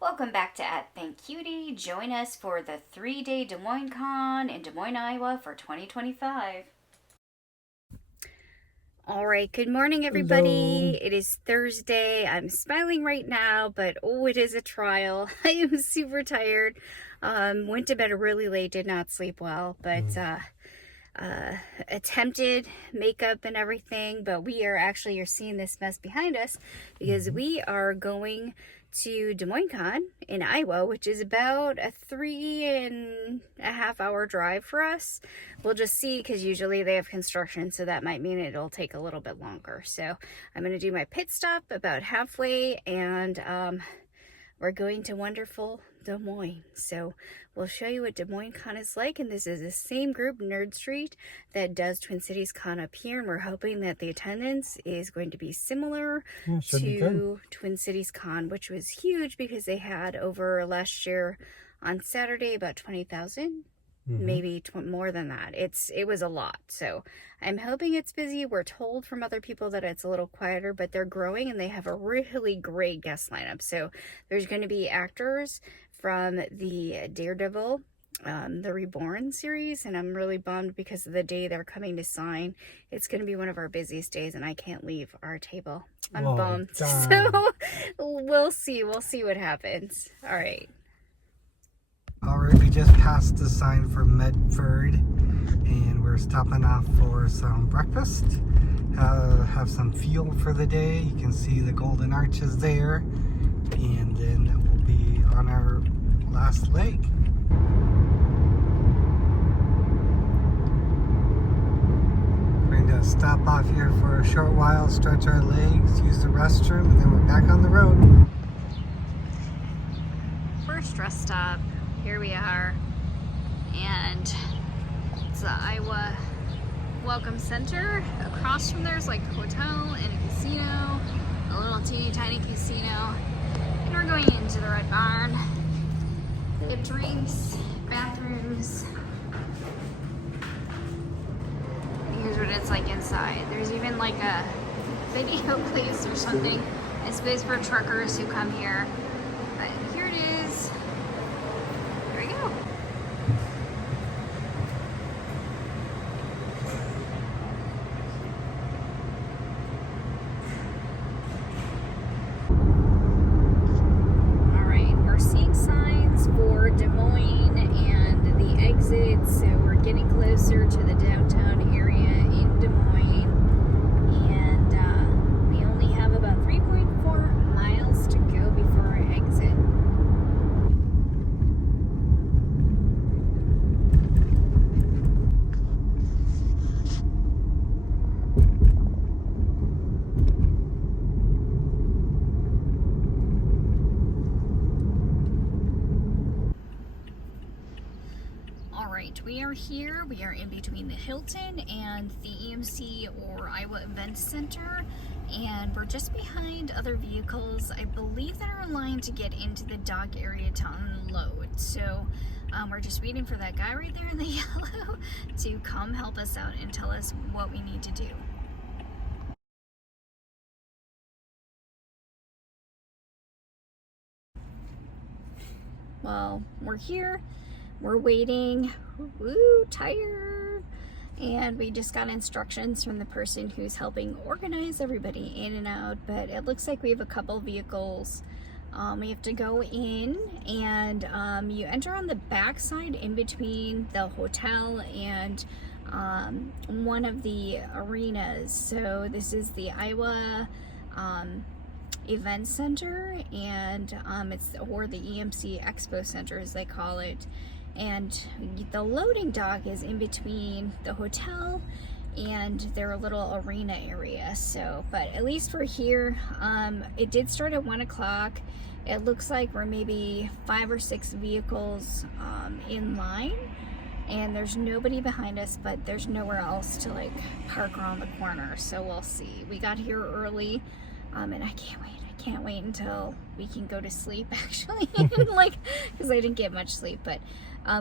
Welcome back to At Think Cutie. Join us for the 3-day Des Moines Con in Des Moines, Iowa for 2025. All right, good morning, everybody. Hello. It is Thursday. I'm smiling right now, but oh, it is a trial. I am super tired. Went to bed really late, did not sleep well, but attempted makeup and everything. But you're seeing this mess behind us because we are going to Des Moines Con in Iowa, which is about a 3.5 hour drive for us. We'll just see, because usually they have construction, so that might mean it'll take a little bit longer. So I'm going to do my pit stop about halfway, and we're going to wonderful Des Moines. So we'll show you what Des Moines Con is like. And this is the same group, Nerd Street, that does Twin Cities Con up here. And we're hoping that the attendance is going to be similar to Twin Cities Con, which was huge because they had over last year on Saturday about 20,000. Maybe more than that. It was a lot. So I'm hoping it's busy. We're told from other people that it's a little quieter, but they're growing and they have a really great guest lineup. So there's going to be actors from the Daredevil, the Reborn series, and I'm really bummed because of the day they're coming to sign. It's going to be one of our busiest days, and I can't leave our table. I'm bummed. Darn. So we'll see what happens. All right. Alright, we just passed the sign for Medford and we're stopping off for some breakfast. Have some fuel for the day. You can see the golden arches there, and then we'll be on our last leg. We're going to stop off here for a short while, stretch our legs, use the restroom, and then we're back on the road. First rest stop. Here we are, and it's the Iowa Welcome Center. Across from there is like a hotel and a casino, a little teeny tiny casino, and we're going into the Red Barn. They have drinks, bathrooms. Here's what it's like inside. There's even like a video place or something. I suppose for truckers who come here. But here it is. There we go. All right, we're seeing signs for Des Moines and the exits, so we're getting closer to the downtown area in Des Moines, and we only have about 3.4 miles to go before our exit. Alright, we are here. We are in between the Hilton and the EMC, or Iowa Events Center, and we're just behind other vehicles, I believe, that are in line to get into the dock area to unload. So we're just waiting for that guy right there in the yellow to come help us out and tell us what we need to do. Well, we're here. We're waiting. Woo, tired. And we just got instructions from the person who's helping organize everybody in and out. But it looks like we have a couple vehicles. We have to go in, and you enter on the back side in between the hotel and one of the arenas. So this is the Iowa Event Center, and it's, or the EMC Expo Center as they call it. And the loading dock is in between the hotel and their little arena area. So, but at least we're here. It did start at 1 o'clock. It looks like we're maybe 5 or 6 vehicles in line, and there's nobody behind us, but there's nowhere else to like park around the corner. So we'll see. We got here early, and I can't wait. can't wait until we can go to sleep actually, like, because I didn't get much sleep. But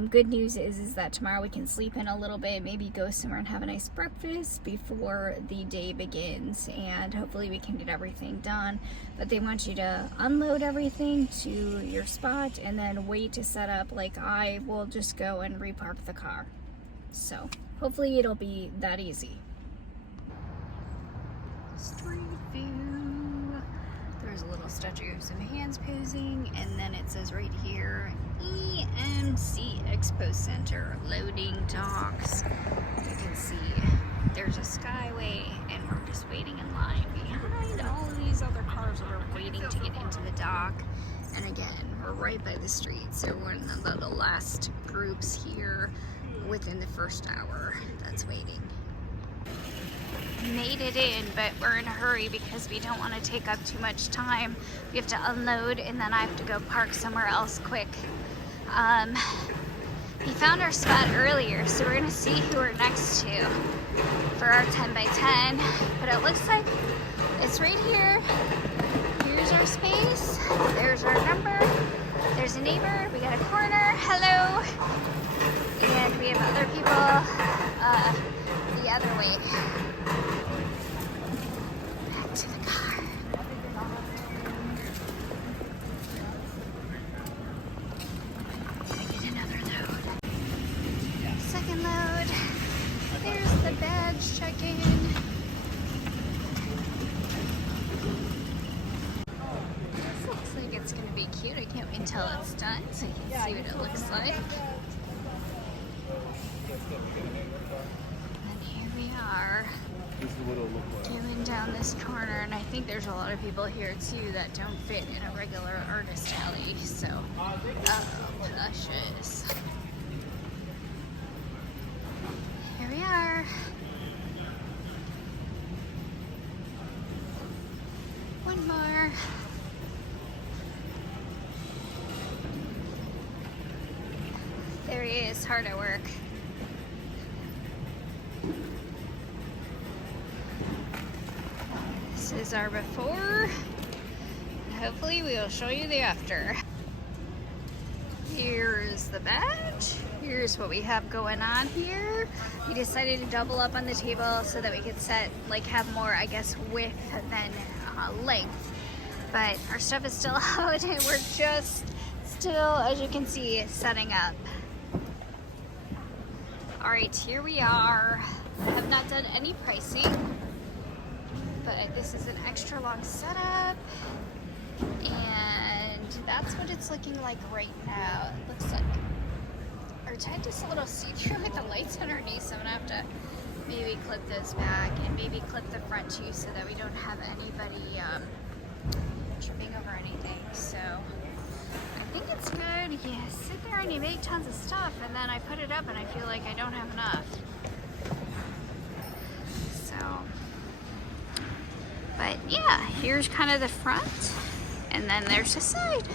good news is that tomorrow we can sleep in a little bit, maybe go somewhere and have a nice breakfast before the day begins, and hopefully we can get everything done. But they want you to unload everything to your spot and then wait to set up. Like, I will just go and repark the car. So hopefully it'll be that easy. Street view. There's a little statue of some hands posing, and then it says right here, EMC Expo Center, loading docks. You can see there's a skyway, and we're just waiting in line behind all of these other cars that are waiting to get into the dock. And again, we're right by the street, so we're one of the last groups here within the first hour that's waiting. Made it in, but we're in a hurry because we don't want to take up too much time. We have to unload, and then I have to go park somewhere else quick. We found our spot earlier, so we're gonna see who we're next to for our 10 by 10. But it looks like it's right here. Here's our space. There's our number. There's a neighbor. We got a corner. Hello. And we have other people the other way. Back to the car. Get another load. Second load. There's the badge check-in. This looks like it's going to be cute. I can't wait until it's done so you can see what it looks like. And here we are, doing down this corner, and I think there's a lot of people here too that don't fit in a regular artist alley, so, oh, precious. Here we are. One more. There he is, hard at work. This is our before, and hopefully we will show you the after. Here's the badge. Here's what we have going on here. We decided to double up on the table so that we could have more, I guess, width than length. But our stuff is still out, and we're just still, as you can see, setting up. All right, here we are. I have not done any pricing, but this is an extra long setup, and that's what it's looking like right now. It looks like our tent is a little see-through with the lights underneath, so I'm gonna have to maybe clip those back and maybe clip the front too, so that we don't have anybody tripping over anything. So I think it's good. You sit there and you make tons of stuff, and then I put it up and I feel like I don't have enough. So, but yeah, here's kind of the front, and then there's the side.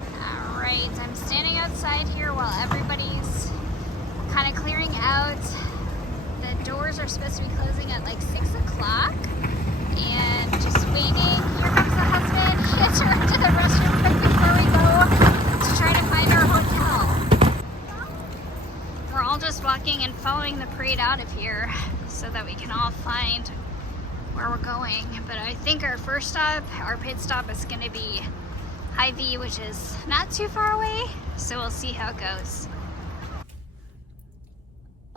All right, I'm standing outside here while everybody's kind of clearing out. The doors are supposed to be closing at like 6 o'clock. And just waiting. Here comes the husband. He had to run to the restroom quick before we go to try to find our hotel. We're all just walking and following the parade out of here so that we can all find where we're going. But I think our first stop, our pit stop, is going to be Hy-Vee, which is not too far away. So we'll see how it goes.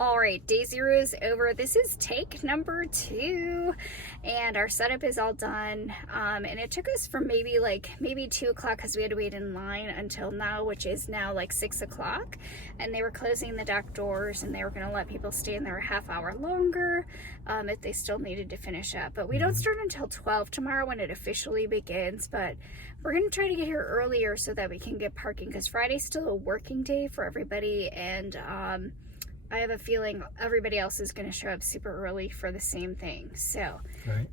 All right, day 0 is over. This is take number 2, and our setup is all done. And it took us from maybe 2 o'clock because we had to wait in line until now, which is now like 6 o'clock. And they were closing the dock doors, and they were going to let people stay in there a half hour longer if they still needed to finish up. But we don't start until 12 tomorrow when it officially begins. But we're going to try to get here earlier so that we can get parking, because Friday's still a working day for everybody, and I have a feeling everybody else is going to show up super early for the same thing. So,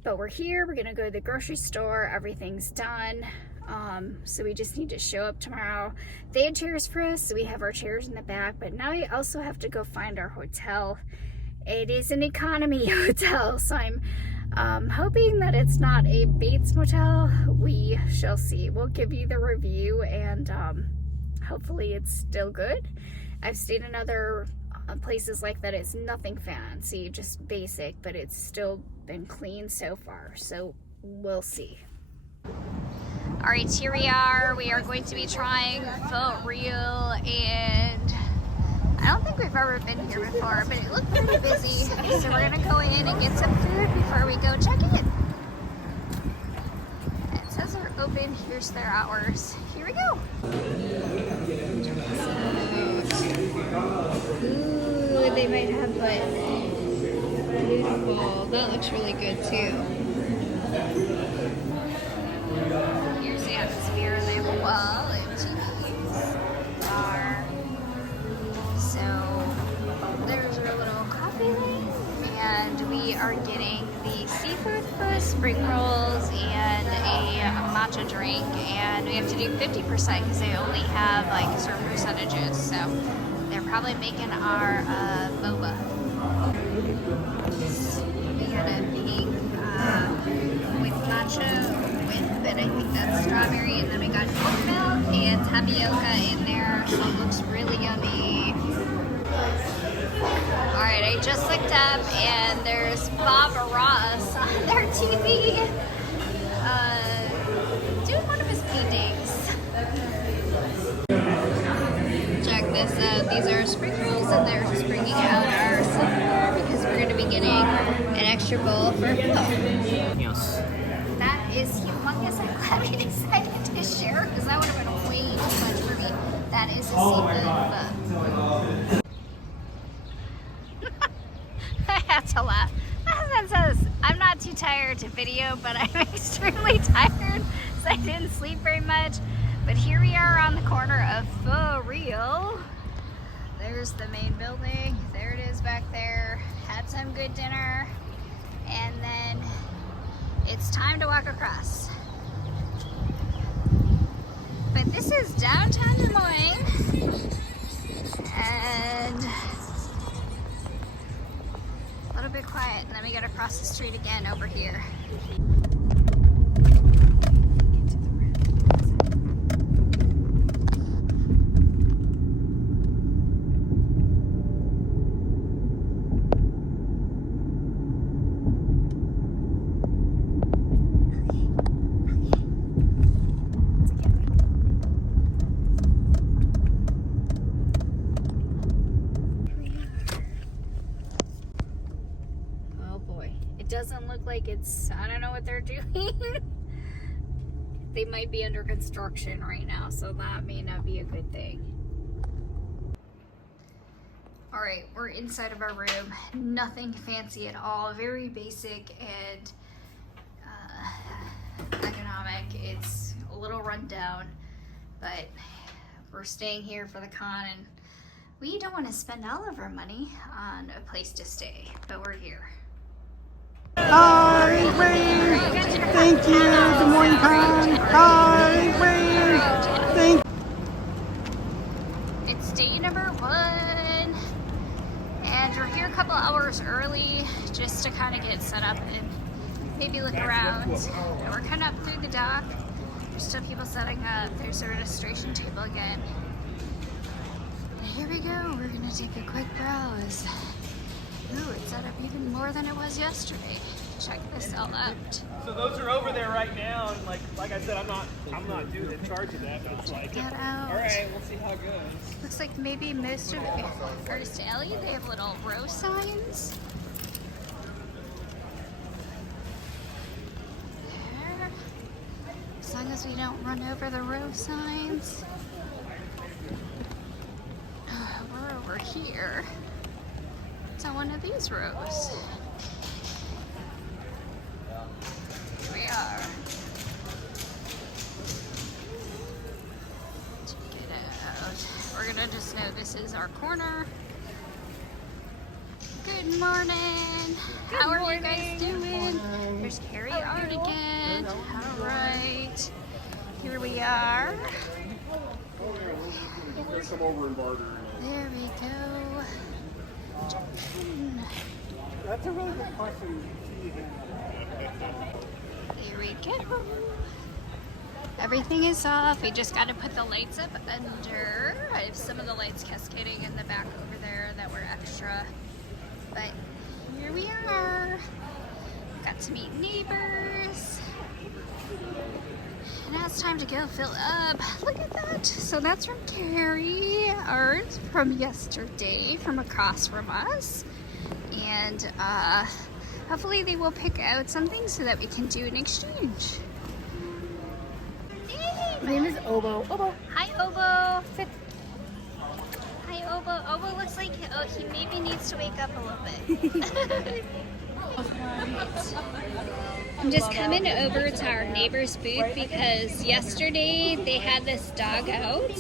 But we're here. We're going to go to the grocery store. Everything's done. So we just need to show up tomorrow. They had chairs for us, so we have our chairs in the back. But now I also have to go find our hotel. It is an economy hotel, so I'm hoping that it's not a Bates Motel. We shall see. We'll give you the review, and hopefully it's still good. I've stayed in other places like that. It's nothing fancy, just basic, but it's still been clean so far, so we'll see. All right, here we are. We are going to be trying For Real, and I don't think we've ever been here before, but it looked pretty busy. So we're gonna go in and get some food before we go check in. It says they're open. Here's their hours. Here we go. Ooh, they might have beautiful. That looks really good too. Here's the atmosphere. They have a wall and TVs. Bar. So there's our little coffee lane, and we are getting the seafood for spring rolls and a matcha drink, and we have to do 50% because they only have like certain percentages, so they're probably making our boba. We got a pink with matcha with, and I think that's strawberry, and then we got oat milk and tapioca in there, so it looks really yummy. Alright, I just looked up and there's Bob Ross on their TV doing one of his paintings. Check this out. These are spring rolls, and they're just bringing out our silverware because we're going to be getting an extra bowl for pho. Yes. That is humongous. I'm glad we decided to share because that would have been way too much for me. That is a seafood pho. I have to laugh. That says, I'm not too tired to video, but I'm extremely tired, so I didn't sleep very much. But here we are on the corner of For Real. There's the main building. There it is back there. Had some good dinner. And then it's time to walk across. But this is downtown Des Moines. And a little bit quiet, and then we gotta cross the street again over here. Doesn't look like it's, I don't know what they're doing. They might be under construction right now, so that may not be a good thing. All right, we're inside of our room. Nothing fancy at all, very basic and economic. It's a little run down, but we're staying here for the con, and we don't want to spend all of our money on a place to stay, but we're here. Hi, Ray! Thank you, Des Moines Con! Hi, Ray! Thank you. It's day number 1, and we're here a couple hours early just to kind of get set up and maybe look around. And we're kind of up through the dock. There's still people setting up. There's a registration table again. And here we go. We're gonna take a quick browse. Ooh, it's set up even more than it was yesterday. Check this all out. So those are over there right now, and like I said, I'm not doing in charge of that, but it's like, Get out. all right, we'll see how it goes. Looks like maybe most of Artist Alley, they have little row signs. There. As long as we don't run over the row signs. We're over here. It's on one of these rows. Here we are. Check it out. We're gonna just know this is our corner. Good morning. How are you guys doing? There's Carrie Art again. All right. Here we are. Come over and barter. There we go. That's a really good question. There we go. Everything is off. We just got to put the lights up under. I have some of the lights cascading in the back over there that were extra. But here we are. Got to meet neighbors. And now it's time to go fill up. Look at that. So that's from Carrie, ours from yesterday, from across from us. And hopefully they will pick out something so that we can do an exchange. My name is Obo. Obo. Hi, Obo. Sit. Hi, Obo. Obo looks like he maybe needs to wake up a little bit. I'm just coming over to our neighbor's booth because yesterday they had this dog out.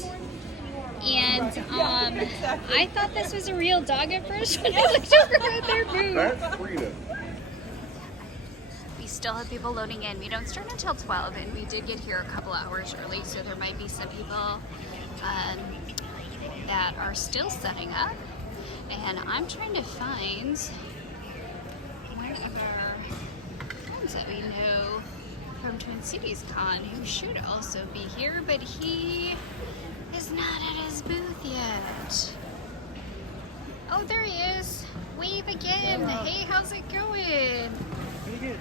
And I thought this was a real dog at first when I looked over at their booth. That's freedom. We still have people loading in. We don't start until 12, and we did get here a couple hours early, so there might be some people that are still setting up. And I'm trying to find one of our friends that we know from Twin Cities Con who should also be here, but he is not at his booth yet. Oh, there he is. Wave again. Hey, how's it going? Pretty good.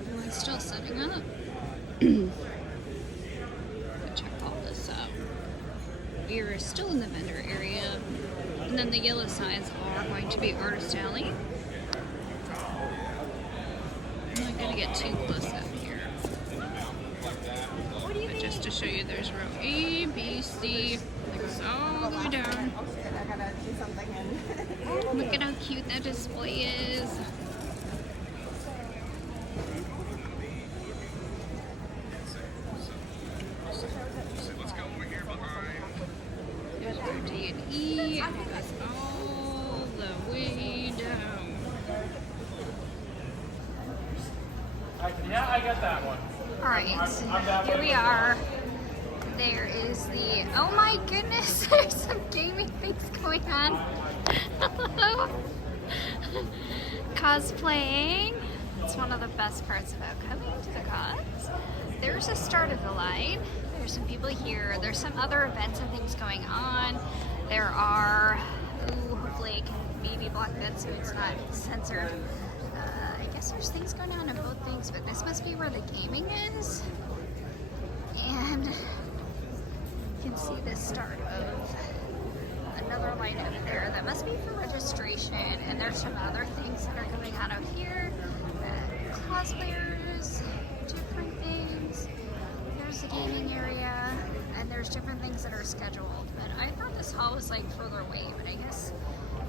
Everyone's still setting up. Check all this out. We are still in the vendor area. And then the yellow signs are going to be Artist Alley. I'm not going to get too close up here. But just to show you, there's row A, B, C, like all the way down. Look at how cute that display is. There's row D and E, and it goes all the way down. Yeah, I got that one. Alright, here we are. There is the, oh my goodness, there's some gaming things going on. Hello. Cosplaying. It's one of the best parts about coming to the cons. There's a start of the line. There's some people here. There's some other events and things going on. There are, hopefully I can maybe block that so it's not censored. I guess there's things going on in both things, but this must be where the gaming is. And you can see the start of another line over there. That must be for registration. And there's some other things that are going on out here. Cosplayers, different things. There's the gaming area, and there's different things that are scheduled. But I thought this hall was like further away, but I guess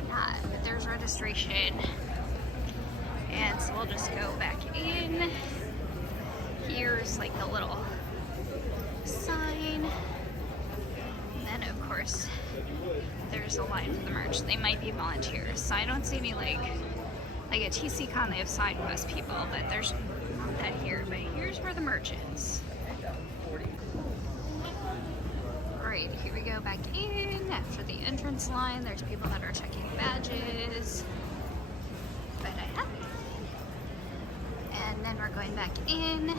not. But there's registration. And so we'll just go back in. Here's like a little sign. And then of course, there's a line for the merch. They might be volunteers. So I don't see any like at TCCon they have side quest people, but there's not that here. But here's where the merch is. Alright, here we go back in. After the entrance line, there's people that are checking badges. But I have it. And then we're going back in.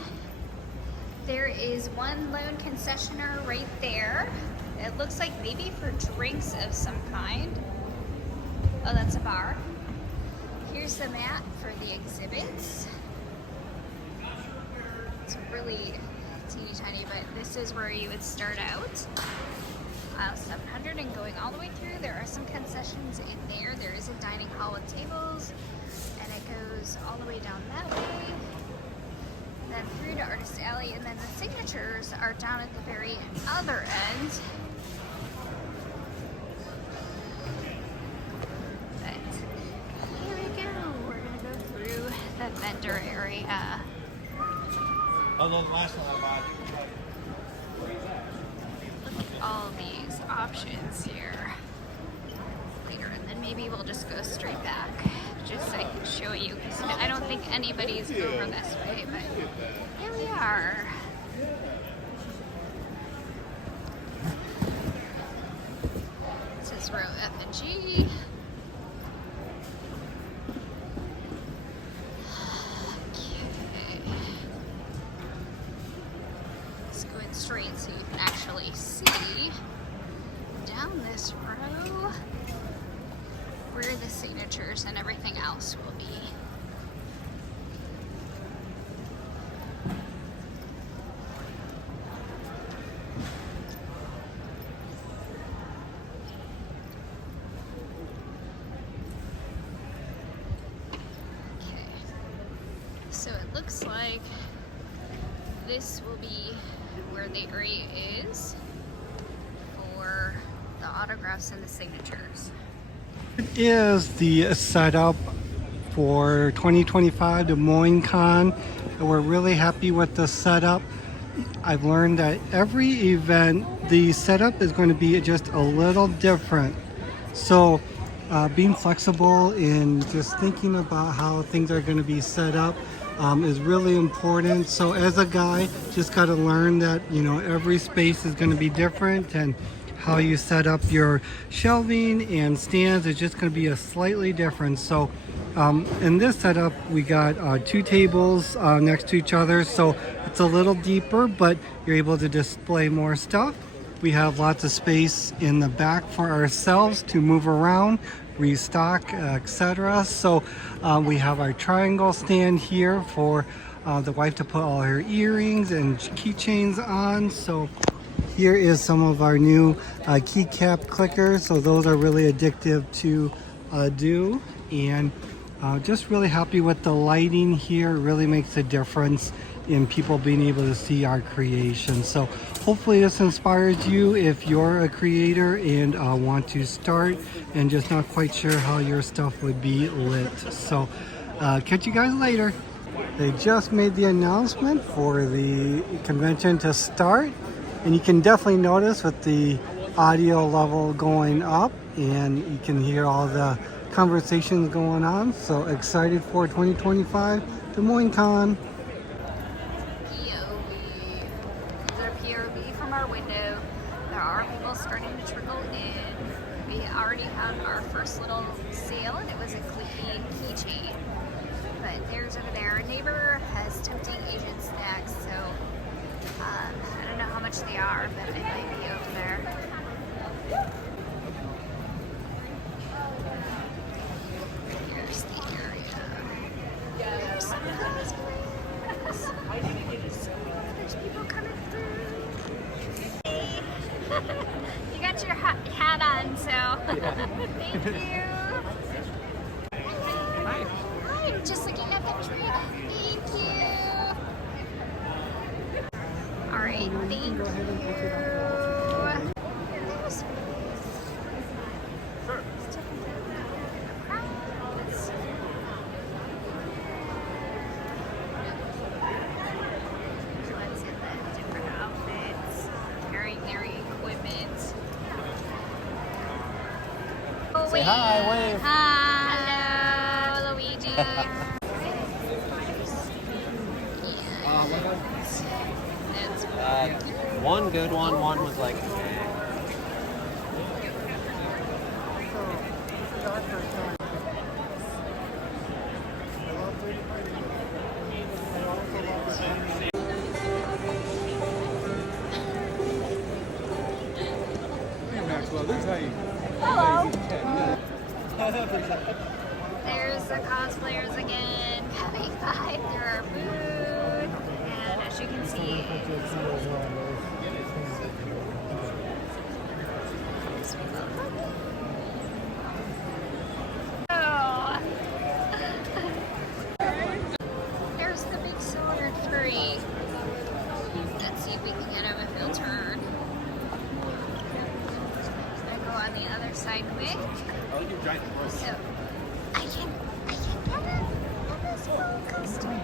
There is one lone concessionaire right there. It looks like maybe for drinks of some kind. Oh, that's a bar. Here's the mat for the exhibits. It's really teeny tiny, but this is where you would start out. 700 and going all the way through. There are some concessions in there. There is a dining hall with tables, and it goes all the way down that way. Then through to Artist Alley, and then the signatures are down at the very other end. But here we go. We're gonna go through the vendor area. Although the last one I bought. Look at all these options here. Later, and then maybe we'll just go straight back, just so I can show you, because I don't think anybody's over this way, but here we are. row F and G. Okay. Let's go in straight so you can actually see down this row where the signatures and everything else will be. So it looks like this will be where the area is for the autographs and the signatures. It is the setup for 2025 Des Moines Con, and we're really happy with the setup. I've learned that every event, the setup is going to be just a little different. So being flexible and just thinking about how things are going to be set up is really important. So as a guy, just got to learn that, you know, every space is going to be different, and how you set up your shelving and stands is just going to be a slightly different. So in this setup, we got 2 tables next to each other, so it's a little deeper, but you're able to display more stuff. We have lots of space in the back for ourselves to move around, restock, etc. So we have our triangle stand here for the wife to put all her earrings and keychains on. So here is some of our new keycap clickers. So those are really addictive to do, and just really happy with the lighting here. It really makes a difference in people being able to see our creation. So hopefully this inspires you if you're a creator and want to start and just not quite sure how your stuff would be lit. So catch you guys later. They just made the announcement for the convention to start, and you can definitely notice with the audio level going up, and you can hear all the conversations going on. So excited for 2025 Des Moines Con. POV from our window. There are people starting to trickle in. We already had our first little sale, and it was a clicky keychain. But there's over there. Our neighbor has tempting Asian snacks, so I don't know how much they are, but it might be over there. Here's the area. There's some cosplays. There's people coming through. You got your hat on, so thank you. Hi. Hi, I'm just looking at the tree. Thank you. All right, thank you. There's Let's get the different outfits, carrying their equipment. Say hi, wave. Hi. Hello, Luigi. One good one was like, Maxwell, this is how you. Hello. There's the cosplayers again coming by through our booth, and as you can see, oh. There's the big solar tree. Let's see if we can get him if he'll turn. I go on the other side quick. So I can get him in this full costume.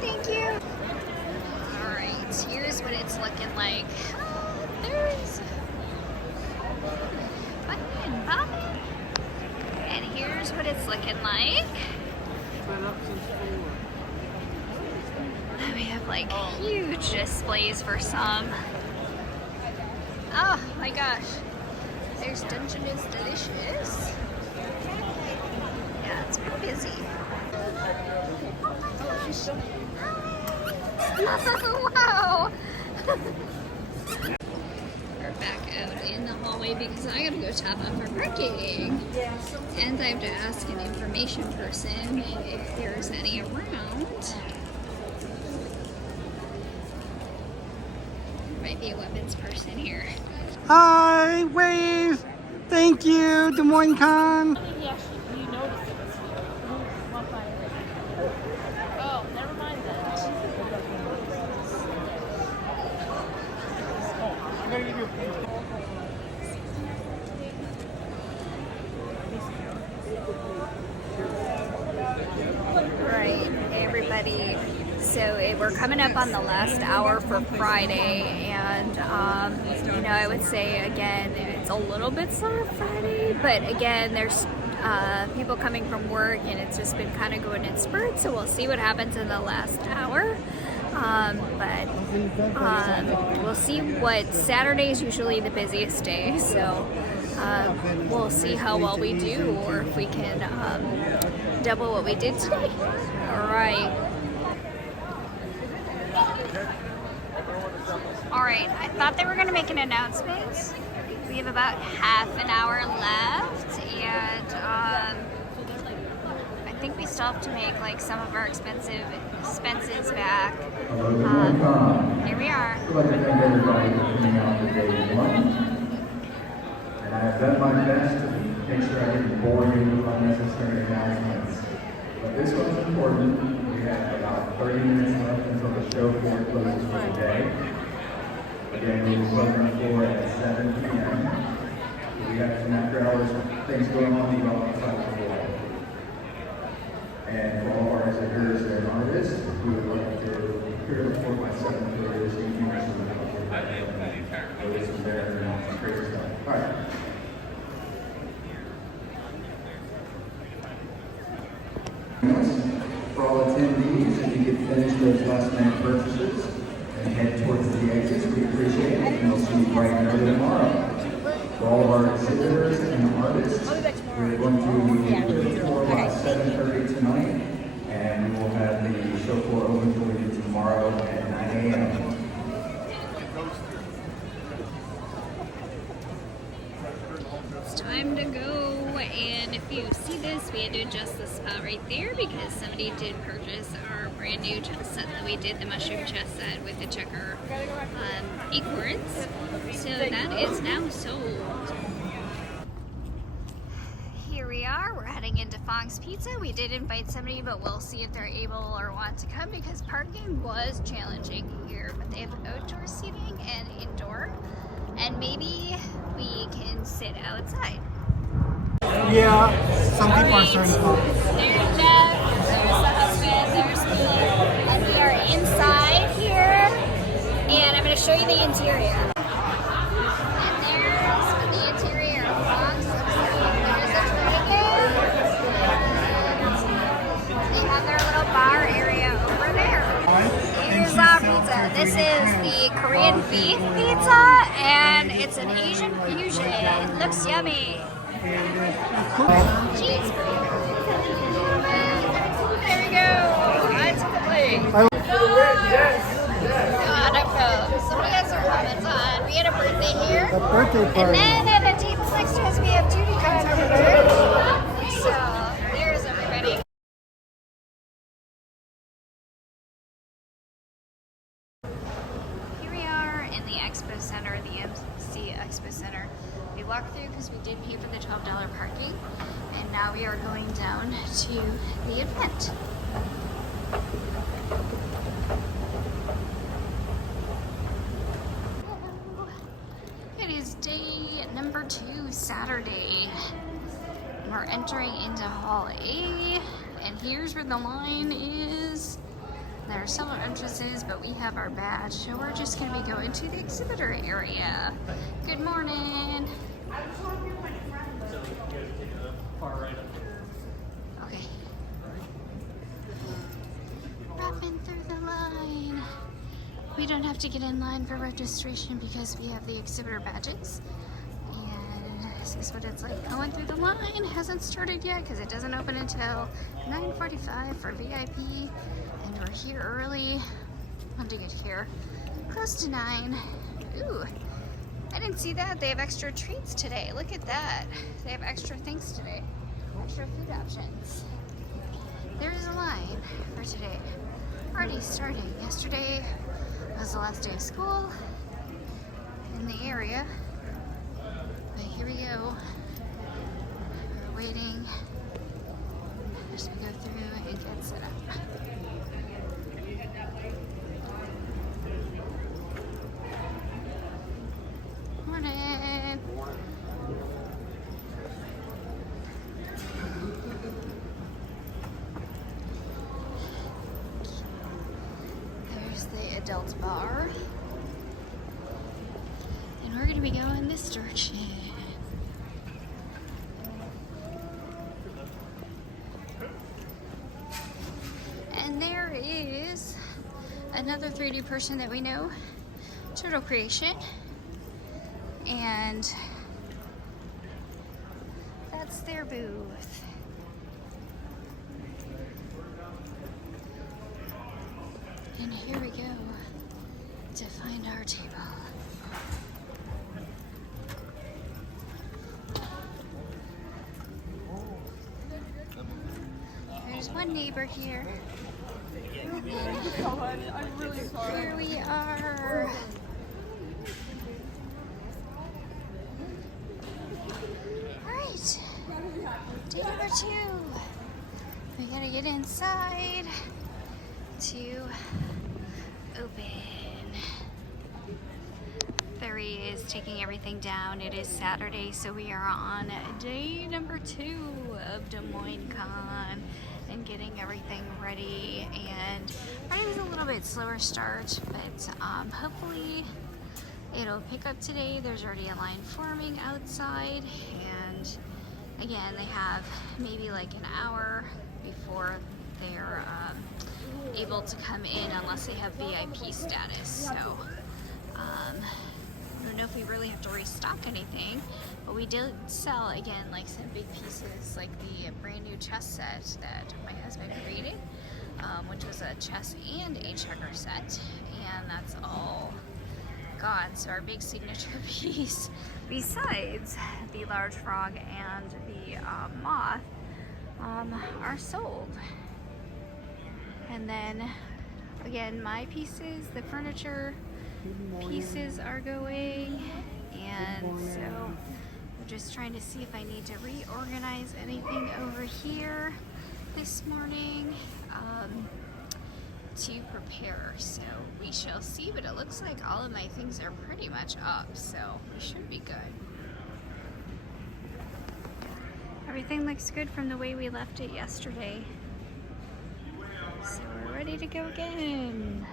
Thank you. Alright, here's what it's looking like. There's Button and Bobbin. And here's what it's looking like. We have like huge displays for some. Oh my gosh. There's Dungeon is Delicious. Yeah, it's real busy. Wow! We're back out in the hallway because I gotta go top up for parking. And I have to ask an information person if there's any around. Might be a weapons person here. Hi, Wave. Thank you, Des Moines Con. Oh, never mind then. Right, everybody. So we're coming up on the last hour for Friday, and you know, I would say again, it's a little bit slower Friday, but again, there's people coming from work, and it's just been kind of going in spurts. So we'll see what happens in the last hour. But we'll see what Saturday is usually the busiest day. So we'll see how well we do, or if we can double what we did today. All right. All right, I thought they were going to make an announcement. We have about half an hour left, and I think we still have to make like some of our expenses back. Here we are. I'd like to thank everybody for coming out for day one. And I've done my best to make sure I didn't bore you with unnecessary announcements. But this one's important. We have about 30 minutes left until the show floor closes for the day. Again, we'll be closing the floor at 7 p.m. We have some after hours things going on even outside the floor. And for all of our exhibitors and artists, we would like to hear the floor by 7:30 this evening. So those who are there and some crazy stuff. All right. For all attendees, if you could finish those last minute purchases and head towards the exits, we appreciate it, and we'll see you bright and early tomorrow. For all of our exhibitors and artists, we're going to be clear the floor by 7:30 tonight, and we will have the show floor open for you tomorrow at 9 a.m. It's time to go, and if you see this, we had to adjust the spot right there because somebody did purchase our brand new chess set that we did, the mushroom chess set with the checker acorns. So that is now sold. Here we are, we're heading into Fong's Pizza. We did invite somebody, but we'll see if they're able or want to come because parking was challenging here, but they have outdoor seating and indoor, and maybe we can sit outside. Yeah, some people are starting to call. There's Jeff, there's the husband, there's me, and we are inside here, and I'm going to show you the interior. And there's the interior of Fong's. There's a tree there, and they have their little bar area over there. Here's our pizza. This is the Korean beef pizza, and it's an Asian fusion. It looks yummy. Cheese. There we go. On to the plate. God, I'm full. Somebody has their comments on. We had a birthday here. The birthday And party. then at the table next to us, we have duty cards over there. So there's everybody. Here we are in the Expo Center, the MC Expo Center. We walked through because we did pay for the $12 parking, and now we are going down to the event. It is day number 2, Saturday. We're entering into Hall A, and here's where the line is. There are several entrances, but we have our badge, so we're just going to be going to the exhibitor area. Good morning. Okay. Wrapping through the line. We don't have to get in line for registration because we have the exhibitor badges. And is what it's like going through the line. Hasn't started yet because it doesn't open until 9:45 for VIP, and we're here early. Want to get here close to 9. Ooh, I didn't see that. They have extra treats today. Look at that. They have extra things today. Extra food options. There is a line for today. Already starting. Yesterday was the last day of school in the area. But here we go. We're waiting as we go through and get set up. Morning. There's the adult bar. And we're gonna be going this direction. And there is another 3D person that we know, Turtle Creation. And that's their booth. And here we go to find our table. There's one neighbor here. I'm really sorry. Here we are. Alright, day number 2. We gotta get inside to open. There he is, taking everything down. It is Saturday, so we are on day number 2 of Des Moines Con and getting everything ready. And Friday was a little bit slower start, but hopefully it'll pick up today. There's already a line forming outside, and again, they have maybe like an hour before they're able to come in unless they have VIP status. So I don't know if we really have to restock anything, but we did sell, again, like some big pieces, like the brand new chess set that my husband created, which was a chess and a checker set, and that's all gone. So our big signature piece, besides the large frog and the moth, are sold. And then again, my pieces, the furniture pieces are going, and so I'm just trying to see if I need to reorganize anything over here this morning to prepare. So we shall see, but it looks like all of my things are pretty much up, so we should be good. Everything looks good from the way we left it yesterday. So we're ready to go again.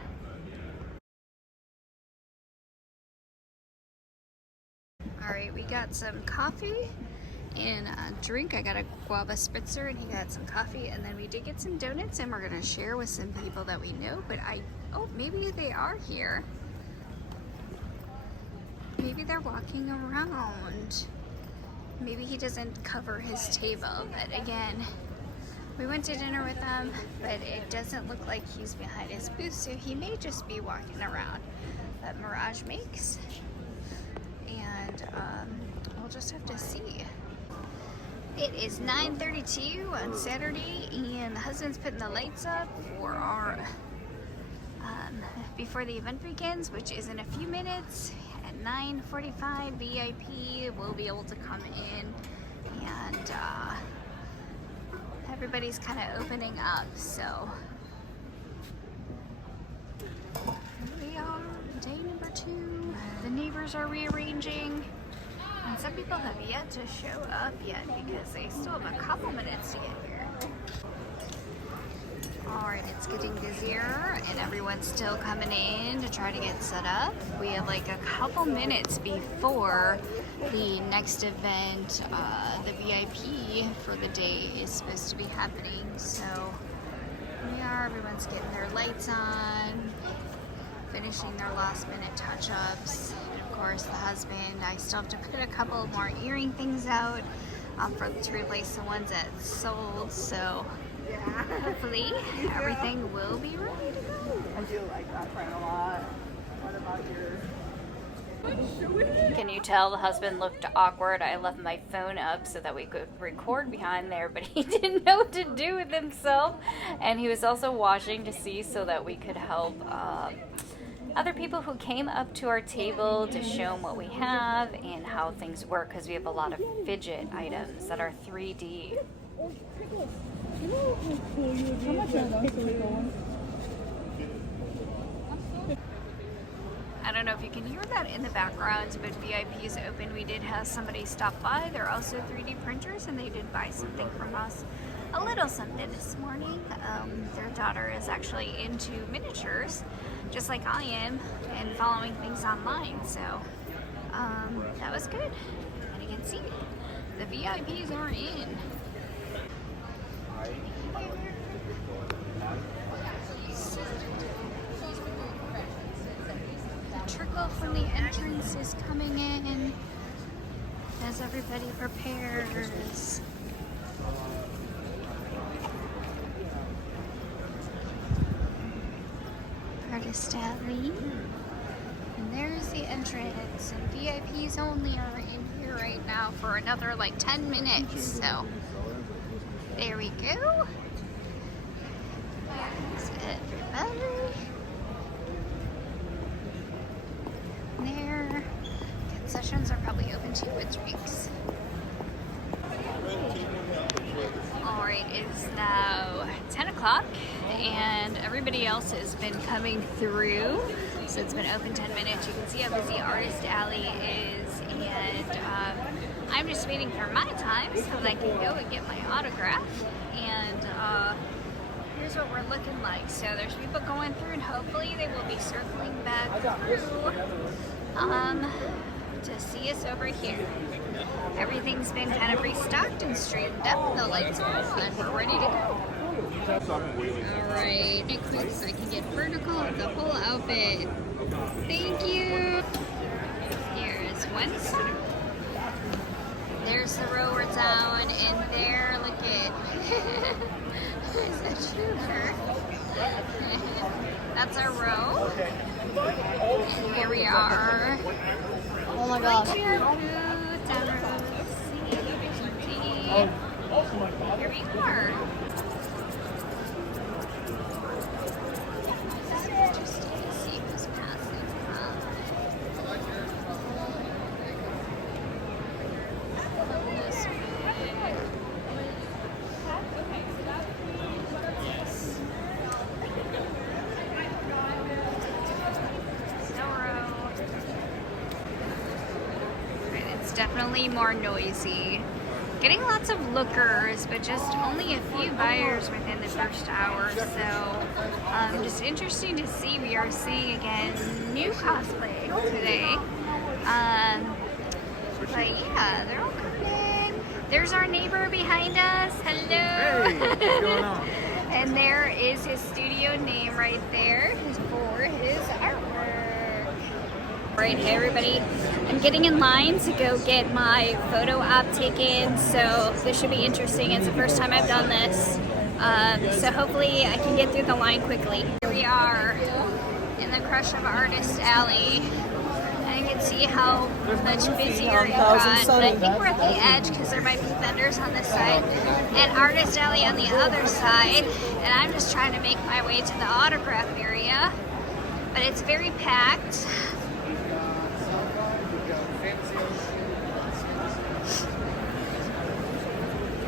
Alright, we got some coffee and a drink. I got a guava spritzer and he got some coffee, and then we did get some donuts, and we're gonna share with some people that we know, but oh, maybe they are here. Maybe they're walking around. Maybe he doesn't cover his table, but again, we went to dinner with him, but it doesn't look like he's behind his booth, so he may just be walking around. But Mirage makes, and we'll just have to see. It is 9:32 on Saturday, and the husband's putting the lights up for our before the event begins, which is in a few minutes. At 9:45, VIP will be able to come in, and everybody's kind of opening up. So here we are, day number 2. The neighbors are rearranging, and some people have yet to show up yet because they still have a couple minutes to get here. Alright, it's getting busier and everyone's still coming in to try to get set up. We have like a couple minutes before the next event. The VIP for the day is supposed to be happening, so here we are. Everyone's getting their lights on, finishing their last minute touch-ups, and of course, the husband. I still have to put a couple more earring things out to replace the ones that sold. So hopefully everything will be ready to go. I do like that friend a lot. What about yours? Can you tell the husband looked awkward? I left my phone up so that we could record behind there, but he didn't know what to do with himself. And he was also watching to see so that we could help other people who came up to our table to show them what we have and how things work, because we have a lot of fidget items that are 3D. I don't know if you can hear that in the background, but VIP is open. We did have somebody stop by. They're also 3D printers, and they did buy something from us. A little something this morning. Their daughter is actually into miniatures, just like I am, and following things online. So that was good. And you can see the VIPs are in. Trickle from the entrance is coming in as everybody prepares. Artist alley. And there's the entrance. And VIPs only are in here right now for another like 10 minutes. So there we go. There's everybody. There. Concessions are probably open too with drinks. Alright, it's now 10 o'clock and everybody else has been coming through. So it's been open 10 minutes. You can see how busy Artist Alley is, and I'm just waiting for my time so that I can go and get my autograph. And here's what we're looking like. So there's people going through, and hopefully they will be circling back through to see us over here. Everything's been kind of restocked and straightened up. The lights are on. We're ready to go. Alright, get quick so I can get vertical of the whole outfit. Thank you. Here's one side. There's the row we're down, and there, look at there's a trooper. That's our row. And here we are. Oh my gosh. Here we are. It's interesting to see who's passing this way. It's definitely more noisy. Getting lots of lookers, but just only a few buyers within the first hour. So just interesting to see. We are seeing again new cosplay today. But yeah, they're all coming in. There's our neighbor behind us. Hello. Hey, what's going on? And there is his studio name right there for his artwork. Alright, hey everybody. I'm getting in line to go get my photo op taken, so this should be interesting. It's the first time I've done this. So hopefully I can get through the line quickly. Here we are in the crush of Artist Alley. And you can see how much busier it got. But I think we're at the edge because there might be vendors on this side and Artist Alley on the other side. And I'm just trying to make my way to the autograph area. But it's very packed.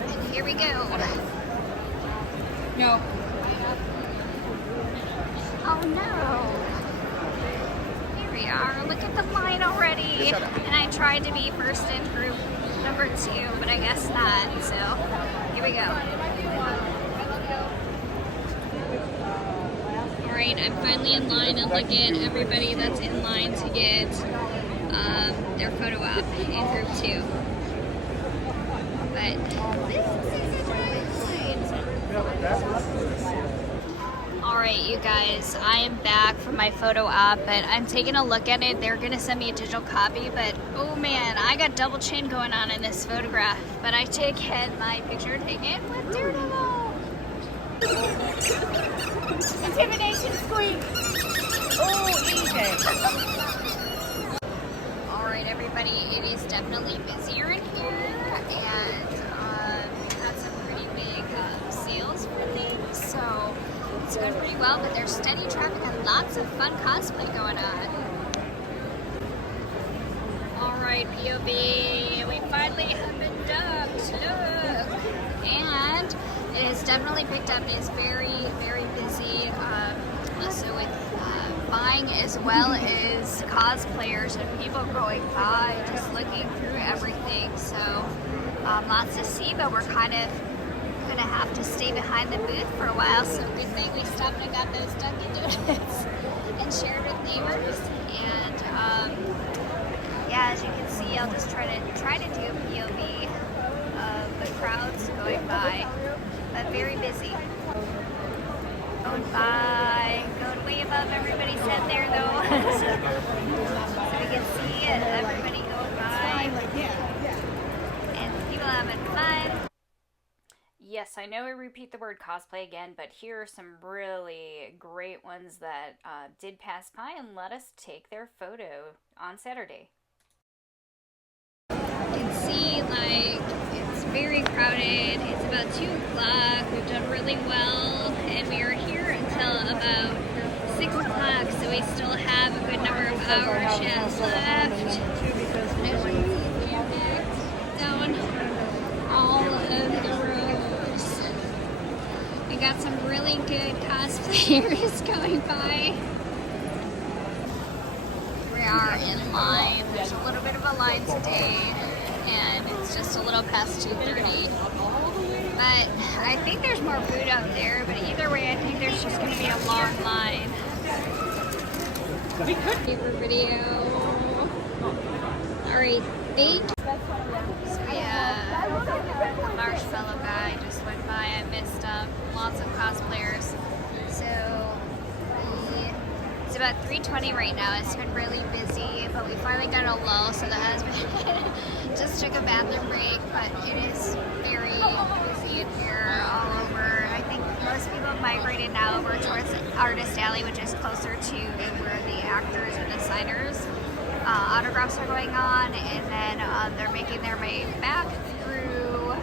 And here we go. No. Oh no. Here we are. Look at the line already. And I tried to be first in group number 2, but I guess not. So here we go. Alright, I'm finally in line, and look at everybody that's in line to get their photo op in group 2. But this is a line. Alright, you guys, I am back from my photo op, but I'm taking a look at it. They're gonna send me a digital copy, but oh man, I got double chin going on in this photograph. But I did get my picture taken with Daredevil. Intimidation squeak. Oh, easy. Alright, everybody, it is definitely busier in here, and we've had some pretty big sales for things, so it's going pretty well, but there's steady traffic and lots of fun cosplay going on. Alright, POV, we finally have been ducked, look! And it has definitely picked up. It is very, very busy, also with buying as well as cosplayers and people going by, just looking through everything, so lots to see, but we're kind of gonna have to stay behind the booth for a while, so good thing we stopped and got those Dunkin' Donuts and shared with neighbors. And yeah, as you can see, I'll just try to do a POV of the crowds going by, but very busy. Going by, going way above everybody's head there though. So we can see everybody going by and people having fun. Yes, I know I repeat the word cosplay again, but here are some really great ones that did pass by and let us take their photo on Saturday. You can see, like, it's very crowded. It's about 2 o'clock. We've done really well, and we are here until about 6 o'clock, so we still have a good number of hours left. As you can see, jam-packed down all of the rows. We got some really good cosplayers going by. We are in line. There's a little bit of a line today, and it's just a little past 2:30. But I think there's more food out there, but either way, I think there's just going to be a long line. Favorite video. Alright, thank you. So yeah, the marshmallow guy just went by. I missed lots of cosplayers. So it's about 3:20 right now. It's been really busy, but we finally got a lull, so the husband just took a bathroom break, but it is very busy in here all over. I think most people have migrated now over towards Artist Alley, which is closer to where the actors and the signers autographs are going on, and then they're making their way back through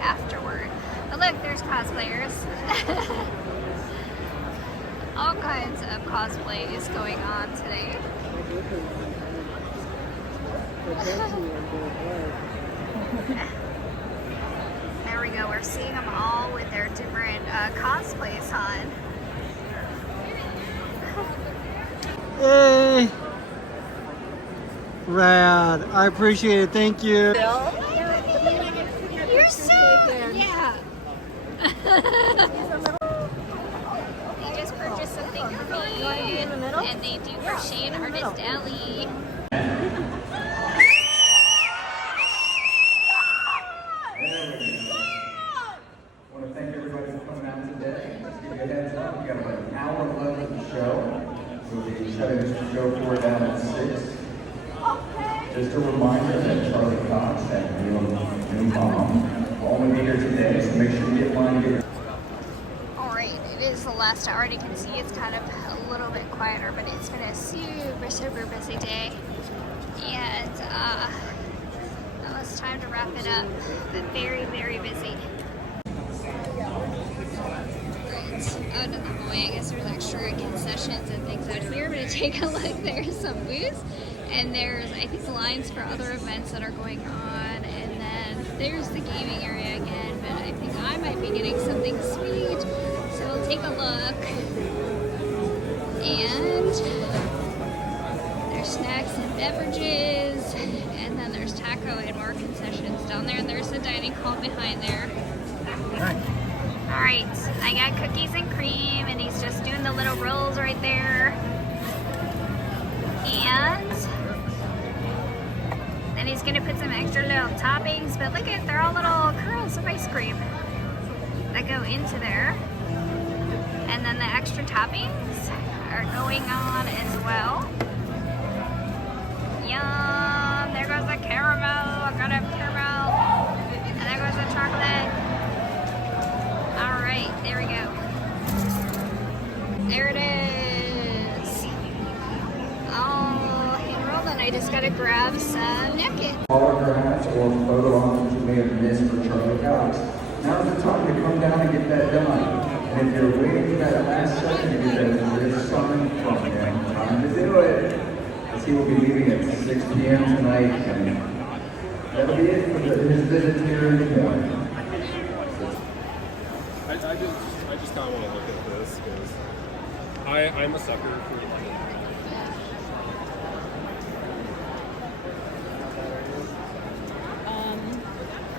afterward. But look, there's cosplayers. All kinds of cosplays going on today. There we go, we're seeing them all with their different cosplays on. Hey! Rad. I appreciate it. Thank you. You're so... Yeah. They just purchased something for me, and they do crochet in Artist Alley. I want to thank everybody for coming out today. Just give you a heads up, we got about an hour left of the show. We'll be shutting this show floor down at 6. Just a reminder that Charlie Cox and new mom all will be here today, so make sure you get mine here. Alright, it is the last hour, and you can see it's kind of a little bit quieter, but it's been a super, super busy day. And almost time to wrap it up, but very, very busy. Out in the hallway, I guess there's extra concessions and things out here, but take a look, there's some booths, and there's, I think, lines for other events that are going on, and then there's the gaming area again, but I think I might be getting something sweet, so we'll take a look. And there's snacks and beverages, and then there's taco and more concessions down there, and there's the dining hall behind there. Alright, I got cookies and cream, and he's just doing the little rolls right there. And then he's gonna put some extra little toppings, but look at, they're all little curls of ice cream that go into there. And then the extra extra toppings are going on as well. Yum! There goes the caramel. I gotta have caramel. And there goes the chocolate. Alright, there we go. There it is. All hand-rolled, and I just gotta grab some napkins. Autographs or photo ops that you may have missed for Charlie Cox. Now's the time to come down and get that done. And if you're waiting for that last second to get that wrist signed from him, time to do it. As he will be leaving at 6 p.m. tonight, and that'll be it for his visit here in Des Moines. I just kind of want to look at this because I'm a sucker for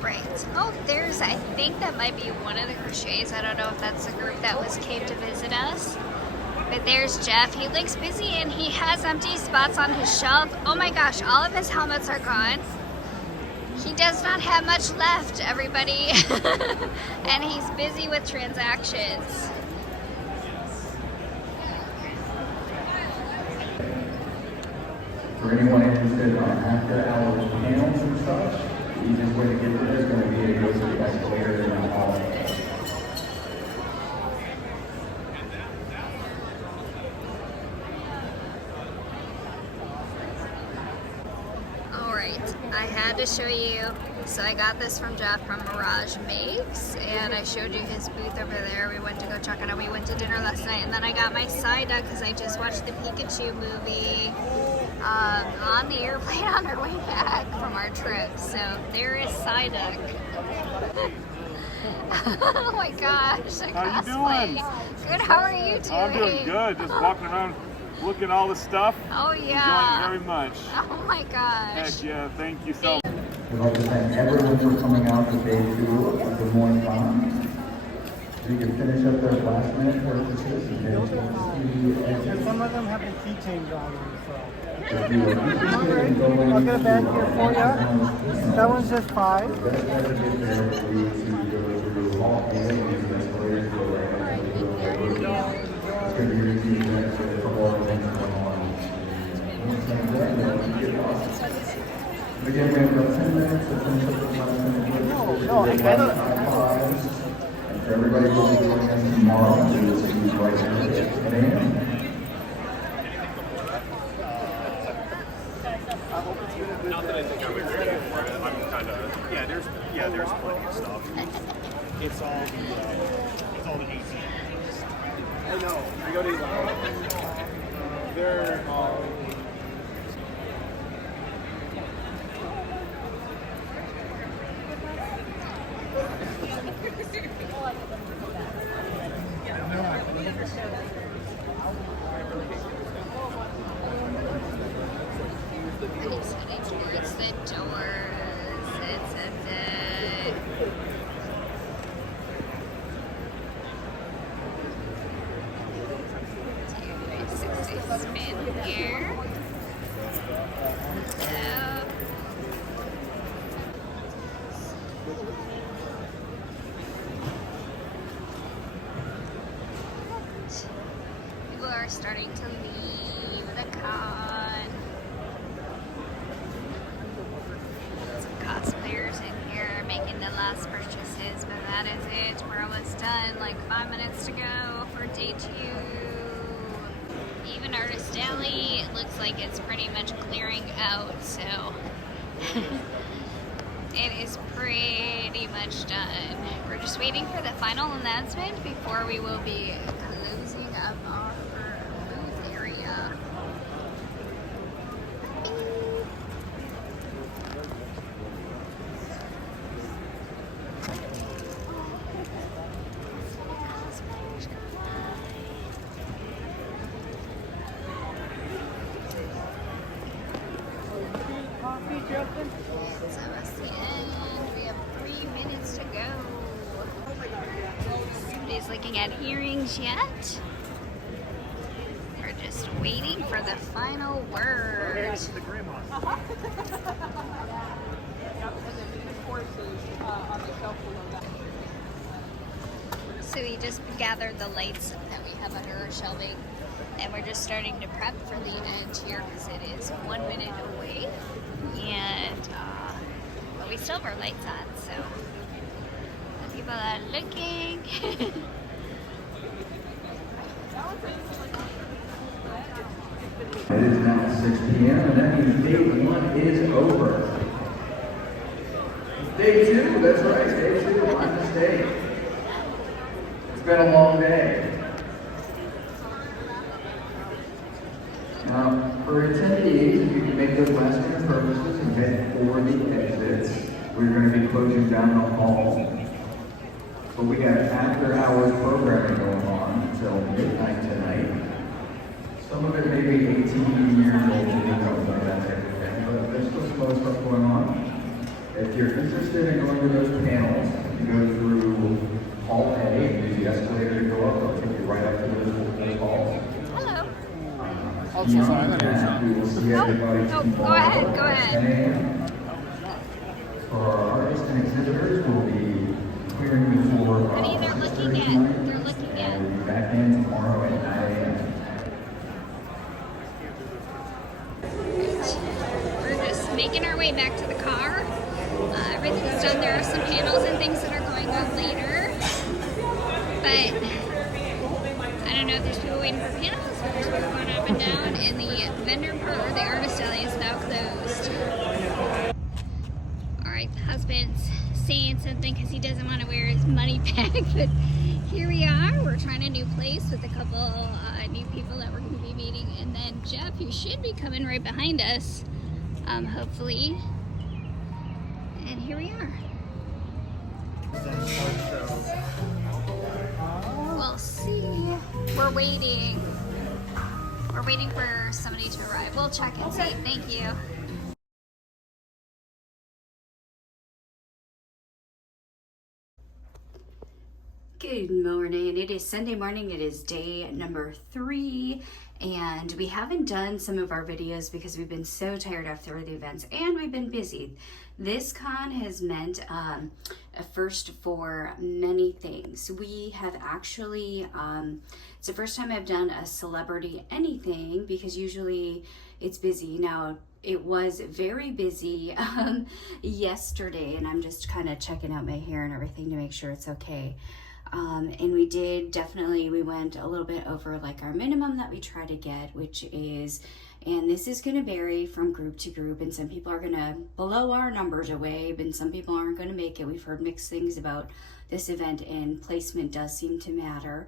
Right. Oh, there's, I think that might be one of the crochets. I don't know if that's the group that came to visit us. But there's Jeff. He looks busy and he has empty spots on his shelf. Oh my gosh, all of his helmets are gone. He does not have much left, everybody. And he's busy with transactions. For anyone interested on after-hours panels and such, the easiest way to get there is going to be to go to the escalator in the hall. Alright, I had to show you. So I got this from Jeff from Mirage Makes, and I showed you his booth over there. We went to go check it out. We went to dinner last night, and then I got my side duck because I just watched the Pikachu movie on the airplane on our way back from our trip. So there is side duck. Oh my gosh, I How you cosplay. doing? Good, how are you doing? I'm doing good. Just walking around, looking at all the stuff. Oh Enjoying yeah. it very much. Oh my gosh. Heck yeah, thank you so much. We'd like to thank everyone for coming out to day 2 of Des Moines Con. You can finish up those last minute purchases and then see Some of them have the keychains on them, so. if you are interested in going I'll get a bag here for you. That one's just $5. The best way to get there would be to go through Hall A and use the escalators to go right up to the building. It's going to be easy to get to the couple of things going on. Once I'm done, then you get lost. Again, we have about 10 minutes to finish up the last minute purchases. No, I get it. And for everybody who will be joining us tomorrow, we will see you right here at 10 a.m. Not that I think I'm ready for it. I'm kind of there's plenty of stuff. It's all the easy. I know. I go to they're all. And he's heading towards the doors. It's a day. Spin here. So. People are starting to leave the con. Some cosplayers in here making the last purchases, but that is it. We're almost done. Like 5 minutes to go for day 2. Even Artist Alley, it looks like it's pretty much clearing out, so it is pretty much done. We're just waiting for the final announcement before we will be closing up our booth area. It's almost the end. We have 3 minutes to go. Nobody's looking at earrings yet. We're just waiting for the final word. So we just gathered the lights that we have under our shelving, and we're just starting to prep for the event here because it is 1 minute away, and but we still have our lights on, so the people are looking. It is now 6 p.m. and that means day 1 is over. Day 2, that's right, day 2, my mistake. It's been a long day. Now, for attendees, if you can make those last minute purchases and head for the exits, we're going to be closing down the hall. But we got after hours programming going on until midnight tonight. Some of it may be 18 years old, like that type of thing, but there's still some other stuff going on. If you're interested in going to those panels, you go through Hall A and use the escalator to go up, it'll take you right up to those halls. Hello. Beyond that, we will see everybody tomorrow Go at 10 ahead. a.m. For our artists and exhibitors, we'll be clearing the floor. Honey, they're looking at. They're looking at. We'll be back in tomorrow at 9 a.m. We're just making our way back to the car. Everything's done. There are some panels and things that are going on later, but I don't know if there's people waiting for panels or there's people going up and down, and the vendor part, or the artist alley, is now closed. Alright, the husband's saying something because he doesn't want to wear his money bag, but here we are. We're trying a new place with a couple new people that we're going to be meeting, and then Jeff, who should be coming right behind us, hopefully. And here we are. We'll see. We're waiting. We're waiting for somebody to arrive. We'll check and see. Thank you. Good morning. It is Sunday morning. It is day number 3, and we haven't done some of our videos because we've been so tired after the events and we've been busy. This con has meant a first for many things. We have actually, it's the first time I've done a celebrity anything because usually it's busy. Now, it was very busy yesterday, and I'm just kind of checking out my hair and everything to make sure it's okay. And we did definitely, we went a little bit over like our minimum that we try to get, which is, and this is going to vary from group to group, and some people are going to blow our numbers away, and some people aren't going to make it. We've heard mixed things about this event, and placement does seem to matter,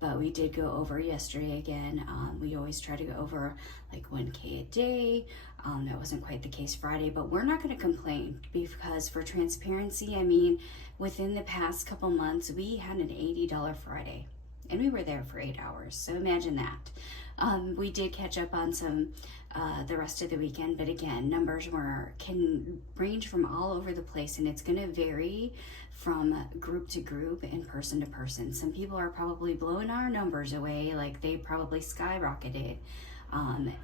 but we did go over yesterday again. We always try to go over like 1K a day. That wasn't quite the case Friday, but we're not going to complain because for transparency, I mean, within the past couple months, we had an $80 Friday, and we were there for 8 hours. So imagine that. We did catch up on some the rest of the weekend, but again, numbers can range from all over the place, and it's going to vary from group to group and person to person. Some people are probably blowing our numbers away, like they probably skyrocketed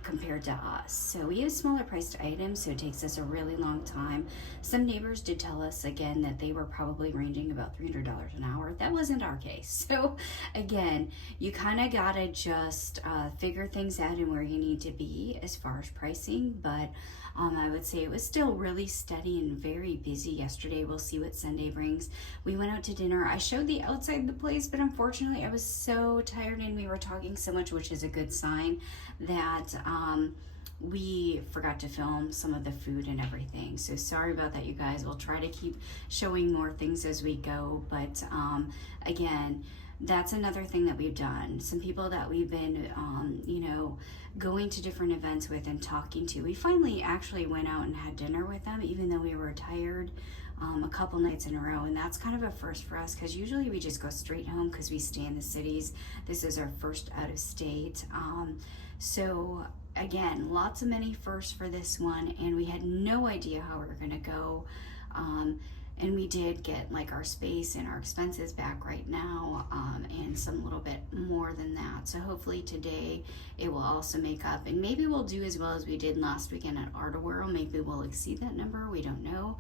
compared to us. So we have smaller priced items, so it takes us a really long time. Some neighbors did tell us again that they were probably ranging about $300 an hour. That wasn't our case. So again, you kind of gotta just figure things out and where you need to be as far as pricing, but I would say it was still really steady and very busy yesterday. We'll see what Sunday brings. We went out to dinner. I showed the outside of the place, but unfortunately I was so tired and we were talking so much, which is a good sign, that we forgot to film some of the food and everything. So sorry about that, you guys. We'll try to keep showing more things as we go, but again, that's another thing that we've done. Some people that we've been, going to different events with and talking to. We finally actually went out and had dinner with them, even though we were tired a couple nights in a row. And that's kind of a first for us because usually we just go straight home because we stay in the cities. This is our first out of state. So again, lots of many firsts for this one. And we had no idea how we were going to go. And we did get like our space and our expenses back right now, and some little bit more than that. So hopefully today it will also make up, and maybe we'll do as well as we did last weekend at Art World. Maybe we'll exceed that number. We don't know.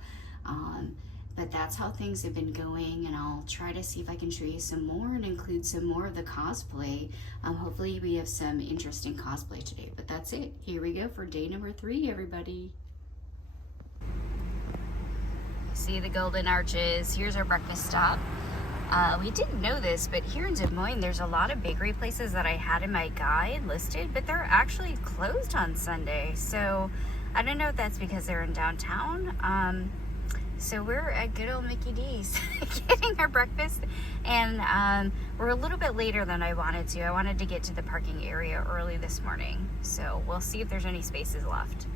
But that's how things have been going, and I'll try to see if I can show you some more and include some more of the cosplay. Hopefully we have some interesting cosplay today, but that's it. Here we go for day number 3, everybody. See the golden arches. Here's our breakfast stop. We didn't know this, but here in Des Moines, there's a lot of bakery places that I had in my guide listed, but they're actually closed on Sunday. So I don't know if that's because they're in downtown. So we're at good old Mickey D's getting our breakfast, and we're a little bit later than I wanted to. I wanted to get to the parking area early this morning, so we'll see if there's any spaces left.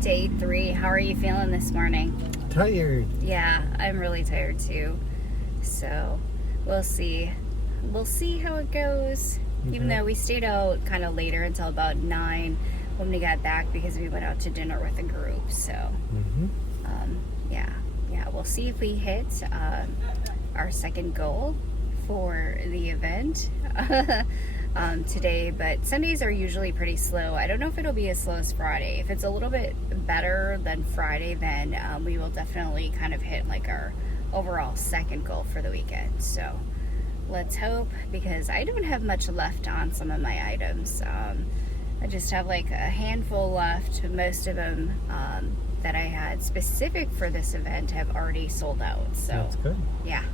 Day 3, how are you feeling this morning? Tired. Yeah, I'm really tired too. So we'll see. We'll see how it goes. Even though we stayed out kind of later until about 9 when we got back because we went out to dinner with a group. So yeah, we'll see if we hit our second goal for the event today. But Sundays are usually pretty slow. I don't know if it'll be as slow as Friday. If it's a little bit better than Friday, then we will definitely kind of hit like our overall second goal for the weekend. So let's hope, because I don't have much left on some of my items. I just have like a handful left. Most of them that I had specific for this event have already sold out. So That's good. yeah,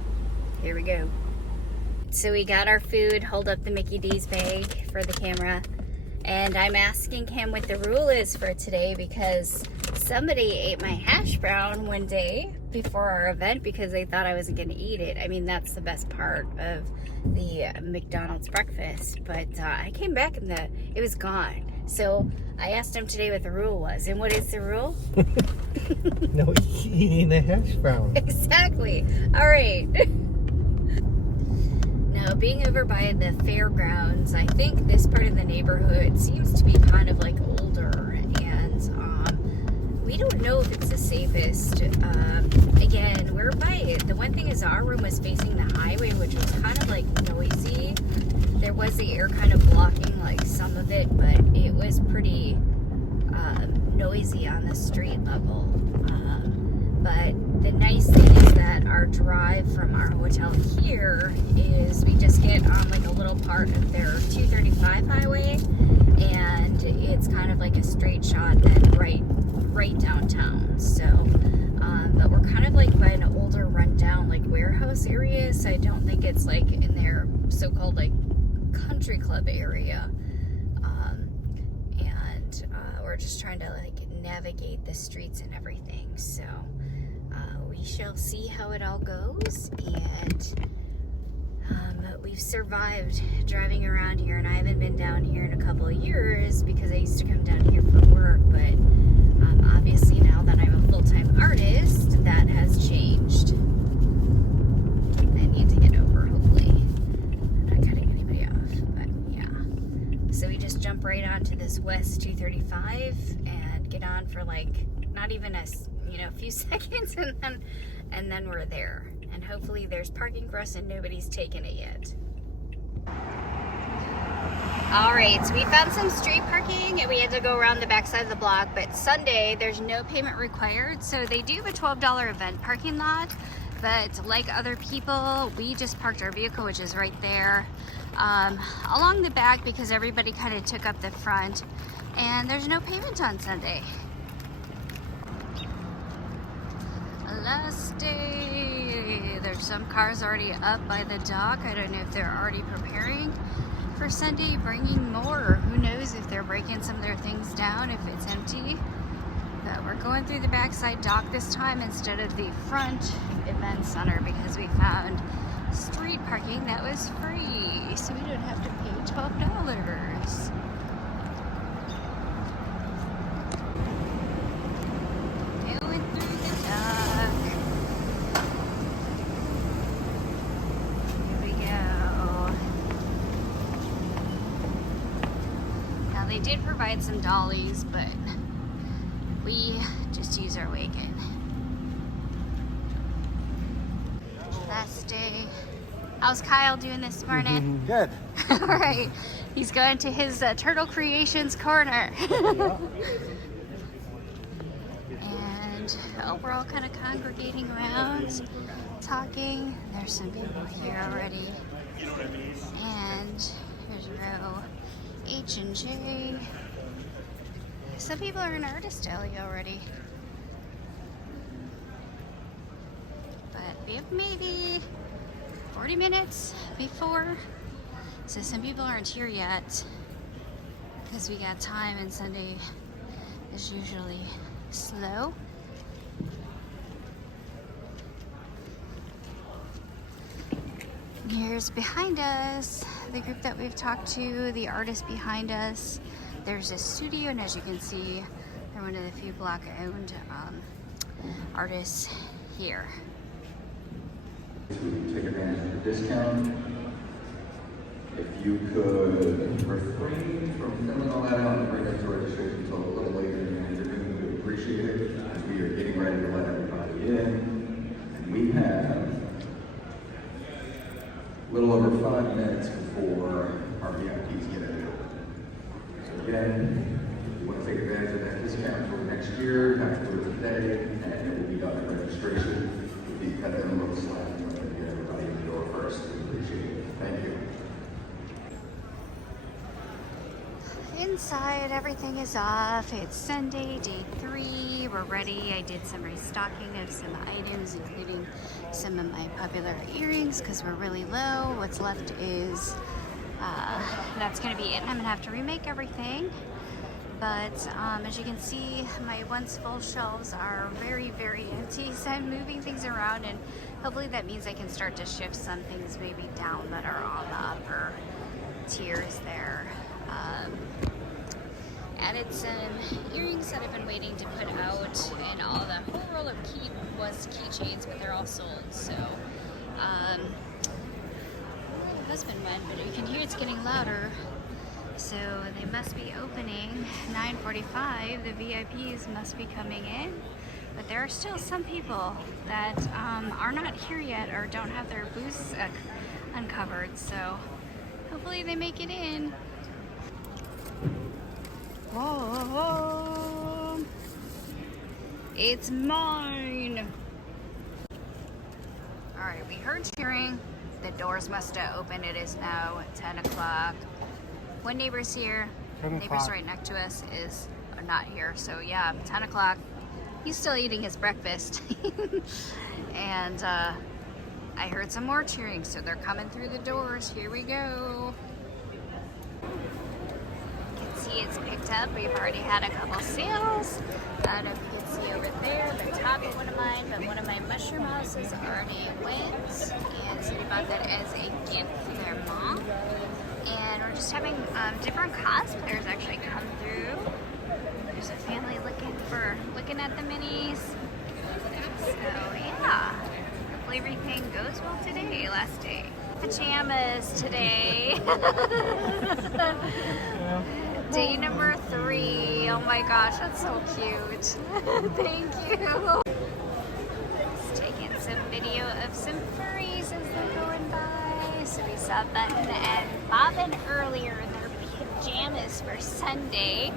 here we go. So we got our food. Hold up the Mickey D's bag for the camera. And I'm asking him what the rule is for today, because somebody ate my hash brown one day before our event because they thought I wasn't going to eat it. I mean, that's the best part of the McDonald's breakfast. But I came back and it was gone. So I asked him today what the rule was. And what is the rule? No eating the hash brown. Exactly. All right. Now, being over by the fairgrounds, I think this part of the neighborhood seems to be kind of like older, and we don't know if it's the safest. Again, we're by, the one thing is our room was facing the highway, which was kind of like noisy. There was the air kind of blocking like some of it, but it was pretty noisy on the street level. But the nice thing is that our drive from our hotel here is we just get on like a little part of their 235 highway, and it's kind of like a straight shot then right downtown. So but we're kind of like by an older rundown like warehouse area, so I don't think it's like in their so-called like country club area. And we're just trying to like navigate the streets and everything. So we shall see how it all goes, and we've survived driving around here, and I haven't been down here in a couple of years because I used to come down here for work, but obviously now that I'm a full-time artist, that has changed. I need to get over, hopefully. I'm not cutting anybody off, but yeah. So we just jump right onto this West 235 and get on for like not even a few seconds, and then we're there, and hopefully there's parking for us and nobody's taken it yet. All right, so we found some street parking and we had to go around the back side of the block, but Sunday there's no payment required. So they do have a $12 event parking lot, but like other people, we just parked our vehicle, which is right there, along the back, because everybody kind of took up the front, and there's no payment on Sunday. Last day. There's some cars already up by the dock. I don't know if they're already preparing for Sunday, bringing more, or who knows if they're breaking some of their things down if it's empty. But we're going through the backside dock this time instead of the front event center, because we found street parking that was free, so we don't have to pay $12. They did provide some dollies, but we just use our wagon. Last day. How's Kyle doing this morning? Good. All right. He's going to his Turtle Creations corner. And and we're all kind of congregating around, talking. There's some people here already, and here's row H and J. Some people are in Artist Alley already, but we have maybe 40 minutes before, so some people aren't here yet because we got time, and Sunday is usually slow. Here's behind us the group that we've talked to, the artist behind us. There's a studio, and as you can see, they're one of the few Black-owned artists here. To take advantage of the discount, if you could refrain from filling all that out and bring it to registration until a little later in the afternoon, we would appreciate it, as we are getting ready to let everybody in. And we have a little over 5 minutes before our VIPs get in. So again, if you want to take advantage of that discount for next year, you have to do it today, and it will be done at registration. If you cut in a little slack, you want to get everybody in the door first. We appreciate it. Thank you. Inside, everything is off. It's Sunday, day 3. We're ready. I did some restocking of some items, including some of my popular earrings because we're really low. What's left is, that's going to be it. I'm going to have to remake everything. But as you can see, my once full shelves are very, very empty. So I'm moving things around, and hopefully that means I can start to shift some things maybe down that are on the upper tiers there. Added some earrings that I've been waiting to put out, and all the whole roll of keychains, but they're all sold. So, my husband went, but you can hear it's getting louder. So they must be opening 9:45. The VIPs must be coming in, but there are still some people that are not here yet or don't have their booths uncovered. So hopefully they make it in. Whoa, it's mine. All right, we heard cheering. The doors must have opened. It is now 10 o'clock. One neighbor's here. Neighbor's right next to us is not here. So yeah, 10 o'clock. He's still eating his breakfast. And I heard some more cheering, so they're coming through the doors. Here we go. It's picked up. We've already had a couple sales. I don't know if you can see over there the top of one of mine, but one of my mushroom houses already went, and so we bought that as a gift for their mom. And we're just having different cosplayers actually come through. There's a family looking at the minis. So yeah, hopefully everything goes well today. Last day. Pajamas today. Day number 3. Oh my gosh, that's so cute. Thank you. Just taking some video of some furries as they're going by. So we saw Button and Bobbin earlier in their pajamas for Sunday.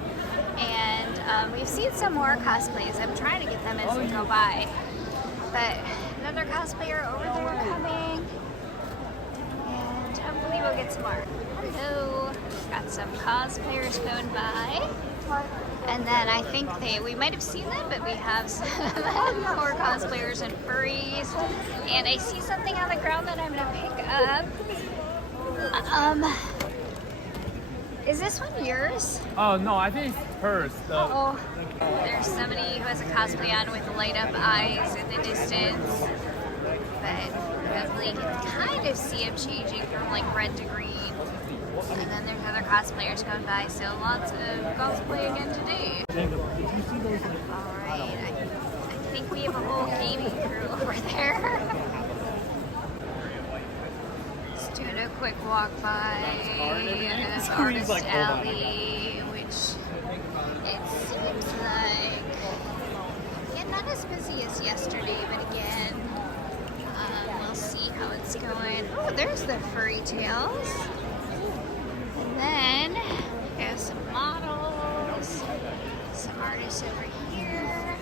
And we've seen some more cosplays. I'm trying to get them as we go by. But another cosplayer over there coming. And hopefully we'll get some more. Hello. Got some cosplayers going by. And then I think we might have seen them, but we have some more cosplayers and furries. And I see something on the ground that I'm gonna pick up. Is this one yours? Oh no, I think it's hers. Oh, there's somebody who has a cosplay on with light up eyes in the distance. But hopefully you can kind of see him changing from like red to green. And then there's other cosplayers going by, so lots of cosplay again today. Alright, I think we have a whole gaming crew over there. Just doing a quick walk by Artist Alley, which it seems like, yeah, not as busy as yesterday, but again, we'll see how it's going. Oh, there's the furry tails. Then we have some models, some artists over here.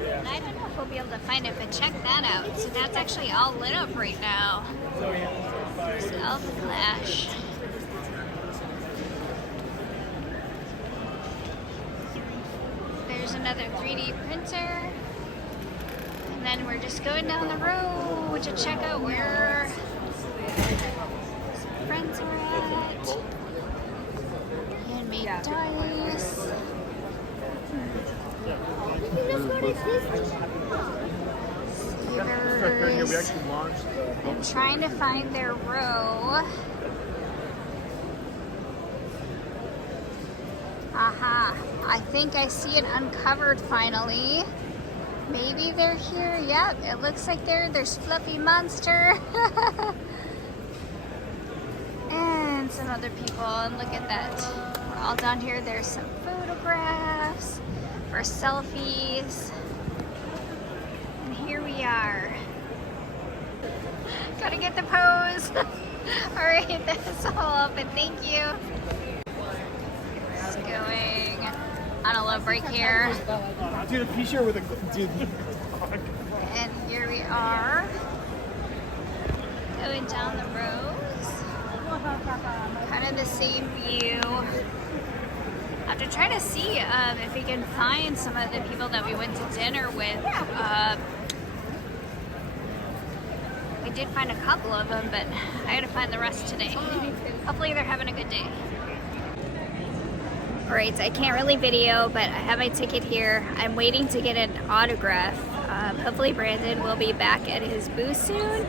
And I don't know if we'll be able to find it, but check that out. So that's actually all lit up right now. So Alpha Clash. There's another 3D printer. And then we're just going down the road to check out where some friends are at. Handmade dice. Savers. I'm trying to find their row. Aha, I think I see it uncovered finally. Maybe they're here. Yep, it looks like there's Fluffy Monster. And some other people, and look at that. We're all down here. There's some photographs for selfies. And here we are. Gotta get the pose. All right, that's all open. Thank you. Just going on a low break here. Dude, a P-shirt with a dude. And here we are, going down the rows. Kind of the same view. I have to try to see if we can find some of the people that we went to dinner with. We did find a couple of them, but I gotta find the rest today. Hopefully they're having a good day. Alright, so I can't really video, but I have my ticket here. I'm waiting to get an autograph. Hopefully Brandon will be back at his booth soon.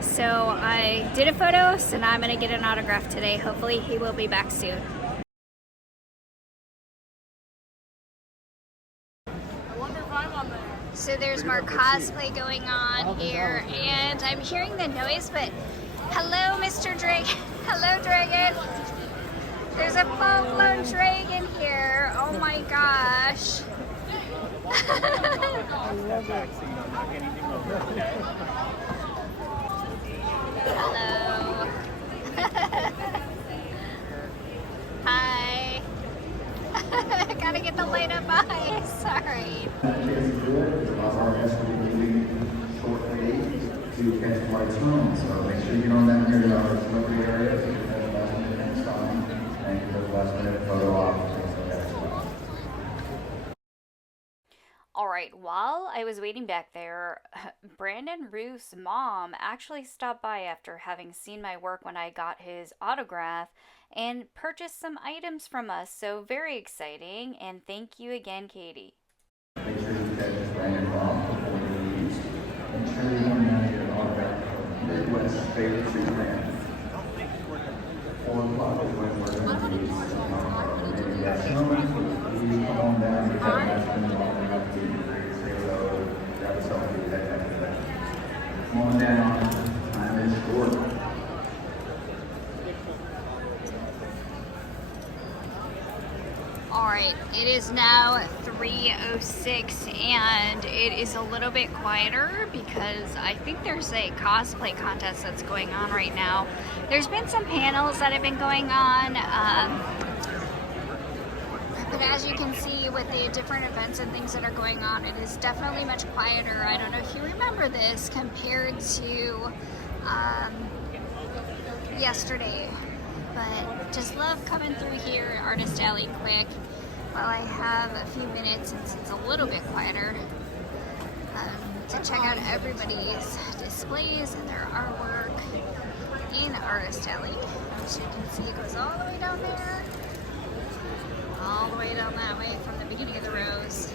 So I did a photo, so now I'm going to get an autograph today. Hopefully he will be back soon. So there's more cosplay going on here, and I'm hearing the noise, but hello, Mr. Dragon. Hello, Dragon. There's a full-blown dragon here. Oh my gosh. Hello. Hi. Gotta get the light up eye. Sorry. To catch flights home, so make sure you get on that near the delivery area. So you can have a last minute next time, and you have a last minute photo op. Alright, while I was waiting back there, Brandon Ruth's mom actually stopped by after having seen my work when I got his autograph and purchased some items from us, so very exciting, and thank you again, Katie. Make sure you catch Brandon's mom before you leave. Make sure you want to get an autograph from Midwest's favorite tree brand. 4 o'clock is when we're going to be come on down, get that last minute walking up to say hello, grab a selfie, that type of thing. Come on down, time is short. Alright, it is now 3:06 and it is a little bit quieter because I think there's a cosplay contest that's going on right now. There's been some panels that have been going on, but as you can see with the different events and things that are going on, it is definitely much quieter. I don't know if you remember this compared to yesterday. But just love coming through here at Artist Alley quick while I have a few minutes, since it's a little bit quieter, to check out everybody's displays and their artwork in Artist Alley. As you can see, it goes all the way down there, all the way down that way from the beginning of the rows,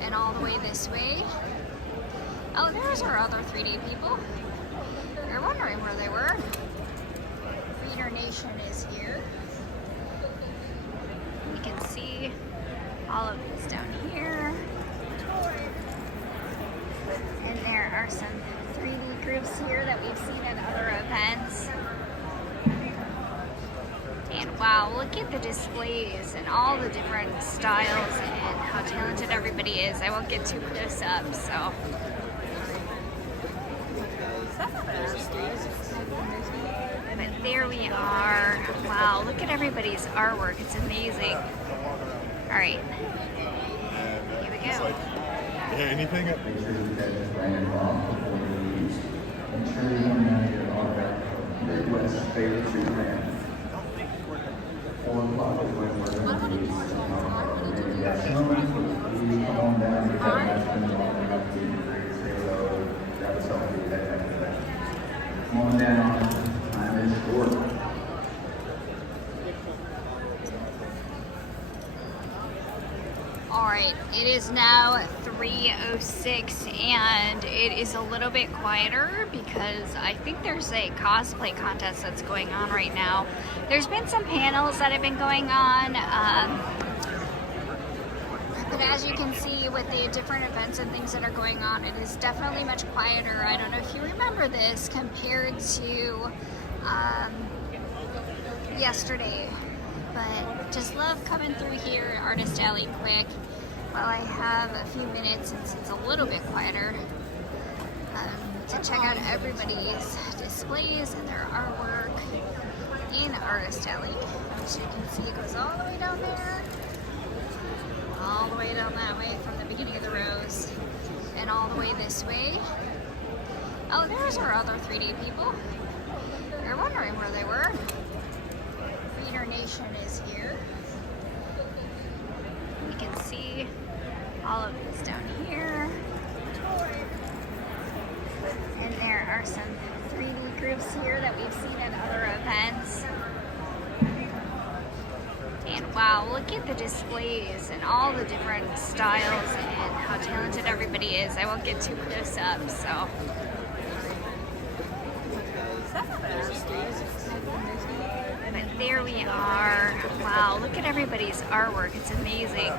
and all the way this way. Oh, there's our other 3D people. You're wondering where they were. Reader Nation is here. You can see all of this down here. And there are some 3D groups here that we've seen at other events. And wow, look at the displays and all the different styles and how talented everybody is. I won't get too close up, so. But there we are. Wow, look at everybody's artwork. It's amazing. All right. Here we It's like, anything. Make sure you guys land off before you leave. Make sure you want to have your autograph Midwest favorite Superman. 4 o'clock is when we're going to be maybe got some. You come on down, you have Ashton long enough to say hello, grab a selfie, that kind of thing. Come on down, time is short. Alright, it is now 3:06 and it is a little bit quieter because I think there's a cosplay contest that's going on right now. There's been some panels that have been going on, but as you can see with the different events and things that are going on, it is definitely much quieter. I don't know if you remember this compared to yesterday. But just love coming through here at Artist Alley quick while I have a few minutes, since it's a little bit quieter, to check out everybody's displays and their artwork in Artist Alley. As you can see, it goes all the way down there, all the way down that way from the beginning of the rows, and all the way this way. Oh, there's our other 3D people. You're wondering where they were. Reader Nation is here. You can see all of this down here. And there are some 3D groups here that we've seen at other events. And wow, look at the displays and all the different styles and how talented everybody is. I won't get too close up, so. But there we are. Wow, look at everybody's artwork. It's amazing.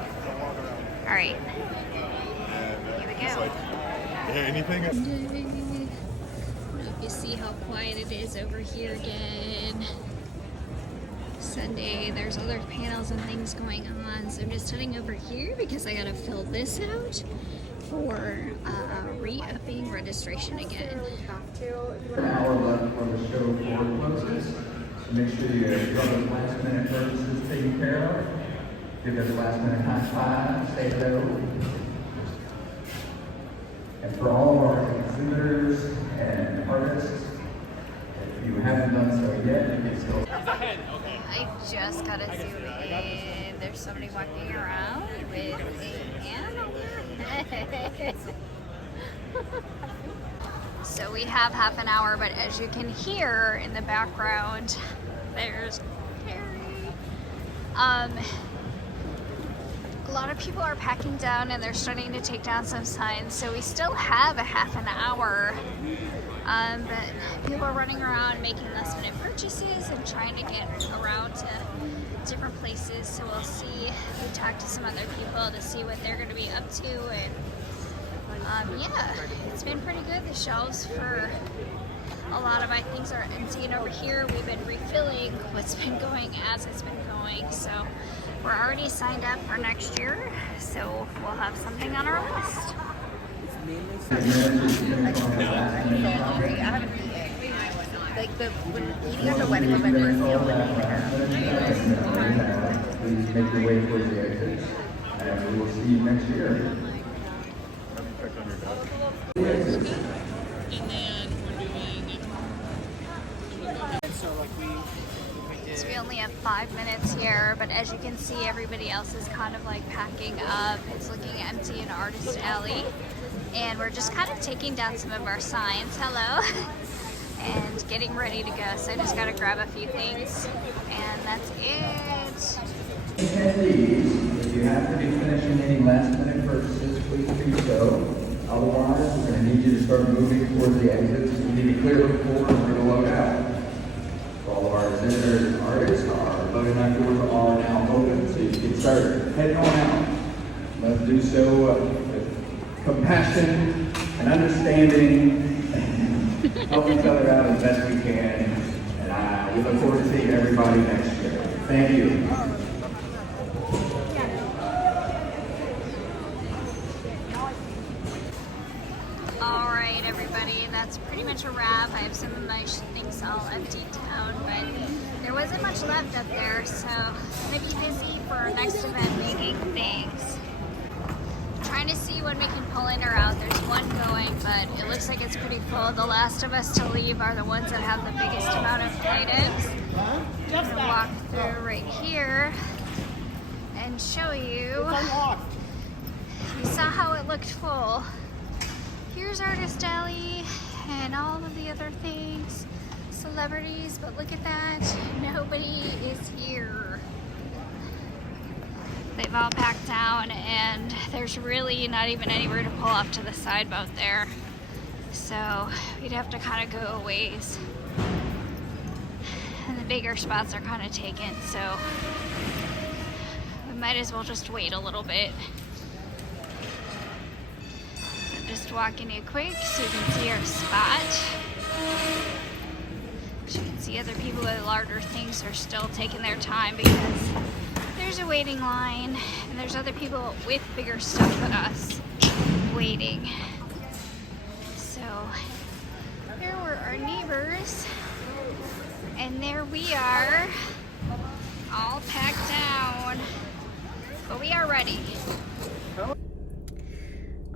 All right, here we go. Anything. I don't know if you see how quiet it is over here again. Sunday, there's other panels and things going on, so I'm just heading over here because I gotta fill this out for re-upping registration again. An hour left for the show floor closes. Make sure you got those last minute purchases taken care of. Give those last minute high five, say hello. And for all of our exhibitors and artists, if you haven't done so yet, you can still. I just gotta zoom in. There's somebody walking around with a hand on their head. So we have half an hour, but as you can hear in the background, there's Carrie. A lot of people are packing down and they're starting to take down some signs, so we still have a half an hour. But people are running around making last minute purchases and trying to get around to different places, so we'll see. We talked to some other people to see what they're going to be up to, and yeah, it's been pretty good. The shelves for a lot of my things are emptying over here. We've been refilling what's been going as it's been going, so we're already signed up for next year, so we'll have something on our list. Like when eating at the wedding was my first meal Please make your way towards the exits, and we will see you next year. So we only have 5 minutes here, but as you can see, everybody else is kind of like packing up. It's looking empty in Artist Alley, and we're just kind of taking down some of our signs. Hello. And getting ready to go. So I just gotta grab a few things, and that's it. Attendees, if you have to be finishing any last minute purchases, please do so. Otherwise, we're going to need you to start moving towards the exits. You need to clear the floor and we're going to load out. For all of our exhibitors and artists, our loading out doors are now open, so you can start heading on out. Let's do so with compassion and understanding. Help each other out as best we can, and we look forward to seeing everybody next year. Thank you. Alright everybody, that's pretty much a wrap. I have some of my things all emptied down, but there wasn't much left up there, so I'm going to be busy for our next event making things. Trying to see when we can pull in or out. There's one going, but it looks like it's pretty full. The last of us to leave are the ones that have the biggest amount of items. I'm gonna walk through right here and show you. You saw how it looked full. Here's Artist Deli and all of the other things, celebrities, but look at that, nobody is here. They've all packed down and there's really not even anywhere to pull off to the side boat there. So we'd have to kind of go a ways. And the bigger spots are kind of taken, so we might as well just wait a little bit. I'm just walking you quick so you can see our spot. As you can see, other people with larger things are still taking their time because there's a waiting line and there's other people with bigger stuff than us waiting. So here were our neighbors and there we are, all packed down, but we are ready.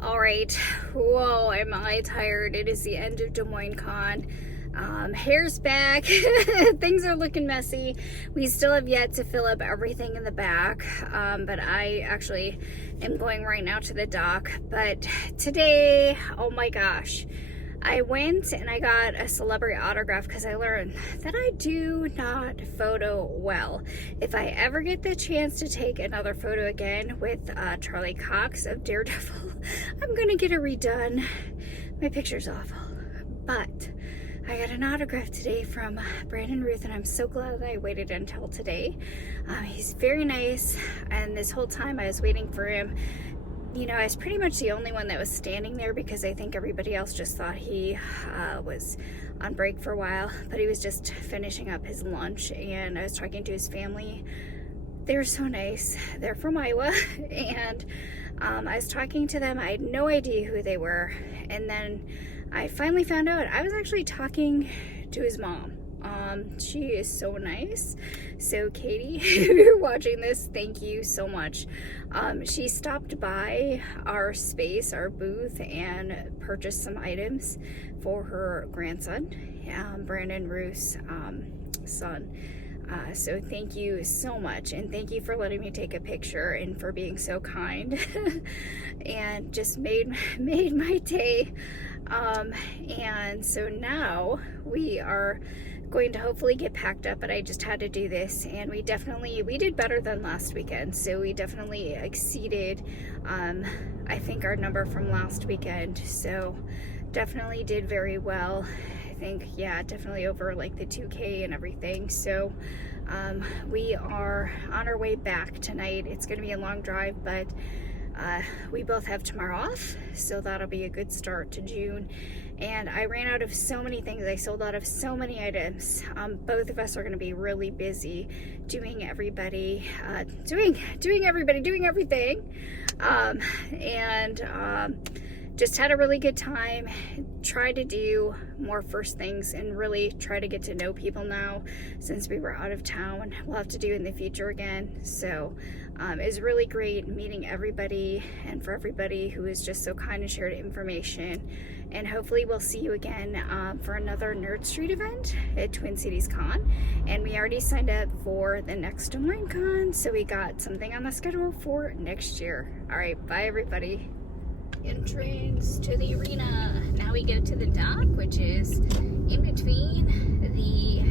All right, whoa, am I tired. It is the end of Des Moines Con. Hair's back. Things are looking messy. We still have yet to fill up everything in the back, but I actually am going right now to the dock. But today, oh my gosh, I went and I got a celebrity autograph because I learned that I do not photo well. If I ever get the chance to take another photo again with Charlie Cox of Daredevil, I'm gonna get it redone. My picture's awful, but I got an autograph today from Brandon Ruth, and I'm so glad that I waited until today. He's very nice, and this whole time I was waiting for him, you know, I was pretty much the only one that was standing there because I think everybody else just thought he was on break for a while, but he was just finishing up his lunch, and I was talking to his family. They were so nice. They're from Iowa, and I was talking to them. I had no idea who they were, and then I finally found out I was actually talking to his mom. She is so nice. So Katie, if you're watching this, thank you so much. She stopped by our space, our booth, and purchased some items for her grandson, Brandon Ruth's son. So thank you so much, and thank you for letting me take a picture and for being so kind and just made my day. And so now we are going to hopefully get packed up, but I just had to do this, and we did better than last weekend, so we definitely exceeded I think our number from last weekend, so definitely did very well. I think, yeah, definitely over like the 2K and everything. So we are on our way back tonight. It's going to be a long drive, but we both have tomorrow off, so that'll be a good start to June. And I ran out of so many things. I sold out of so many items. Both of us are going to be really busy doing everything. Just had a really good time. Tried to do more first things and really try to get to know people now since we were out of town. We'll have to do in the future again. So it was really great meeting everybody, and for everybody who was just so kind and shared information. And hopefully we'll see you again for another Nerd Street event at Twin Cities Con. And we already signed up for the next Des Moines Con, so we got something on the schedule for next year. All right, bye everybody. Entrance to the arena. Now we go to the dock, which is in between the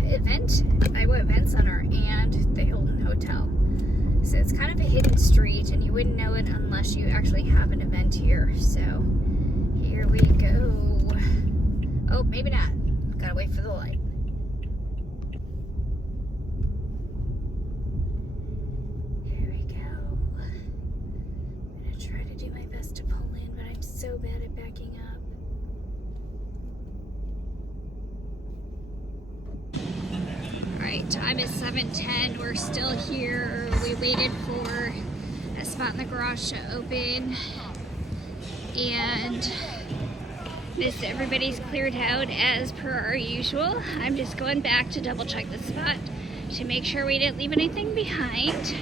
Iowa Event Center and the Hilton Hotel. So it's kind of a hidden street, and you wouldn't know it unless you actually have an event here. So here we go. Oh, maybe not. Gotta wait for the light. Here we go. I'm gonna try to do my best to pull in, but I'm so bad at backing up. Alright, time is 7:10. We're still here. We waited for a spot in the garage to open, and everybody's cleared out as per our usual. I'm just going back to double check the spot to make sure we didn't leave anything behind.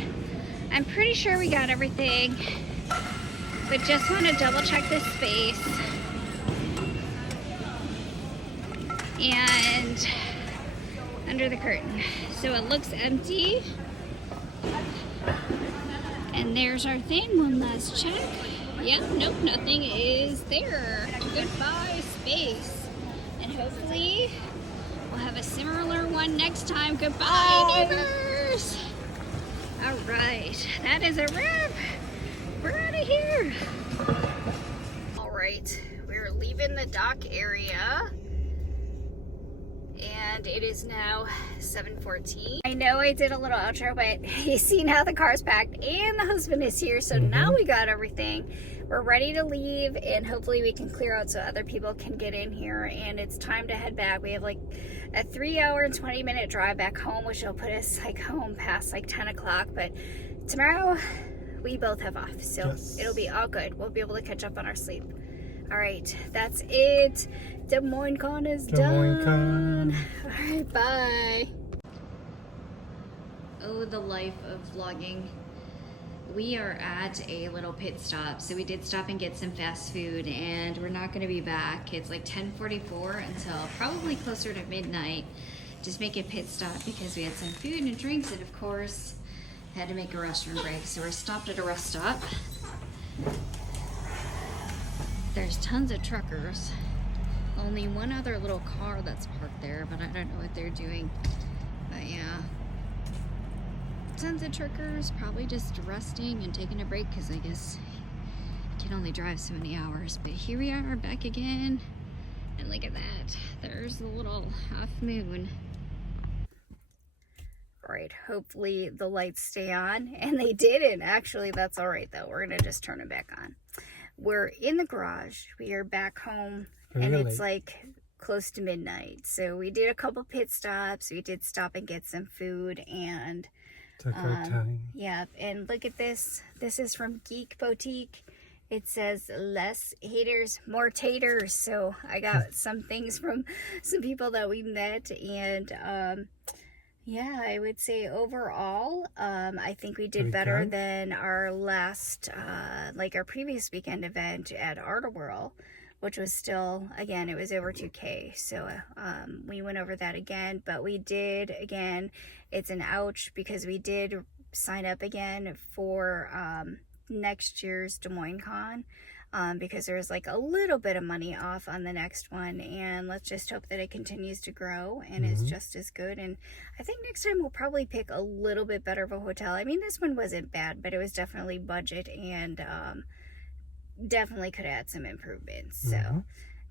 I'm pretty sure we got everything. but just want to double check this space. And under the curtain. So it looks empty. And there's our thing. One last check. Yep, nope, nothing is there. Goodbye, space. And hopefully we'll have a similar one next time. Goodbye, neighbors. All right, that is a wrap. We're out of here. All right, we're leaving the dock area. And it is now 7:14. I know I did a little outro, but you see now the car's packed and the husband is here. So now we got everything. We're ready to leave and hopefully we can clear out so other people can get in here. And it's time to head back. We have like a 3-hour and 20-minute drive back home, which will put us like home past like 10 o'clock. But tomorrow we both have off. So it'll be all good. We'll be able to catch up on our sleep. All right, that's it. Des Moines Con is done. All right, bye. Oh, the life of vlogging. We are at a little pit stop. So we did stop and get some fast food and we're not gonna be back. It's like 10:44 until probably closer to midnight. Just make a pit stop because we had some food and drinks and of course had to make a restroom break. So we're stopped at a rest stop. There's tons of truckers. Only one other little car that's parked there, but I don't know what they're doing. But yeah, tons of truckers probably just resting and taking a break because I guess you can only drive so many hours. But here we are back again. And look at that. There's the little half moon. All right, hopefully the lights stay on. And they didn't. Actually, that's all right though. We're gonna just turn it back on. We're in the garage. We are back home and it's like close to midnight. So we did a couple pit stops. We did stop and get some food and took our time. Yeah, and look at this. This is from Geek Boutique. It says less haters, more taters. So I got some things from some people that we met and yeah, I would say overall, I think we did better than our last, like our previous weekend event at Art World, which was still, again, it was over 2K. So we went over that again, but we did, again, it's an ouch because we did sign up again for next year's Des Moines Con. Because there's like a little bit of money off on the next one and let's just hope that it continues to grow and is just as good. And I think next time we'll probably pick a little bit better of a hotel. I mean, this one wasn't bad, but it was definitely budget and definitely could add some improvements. So,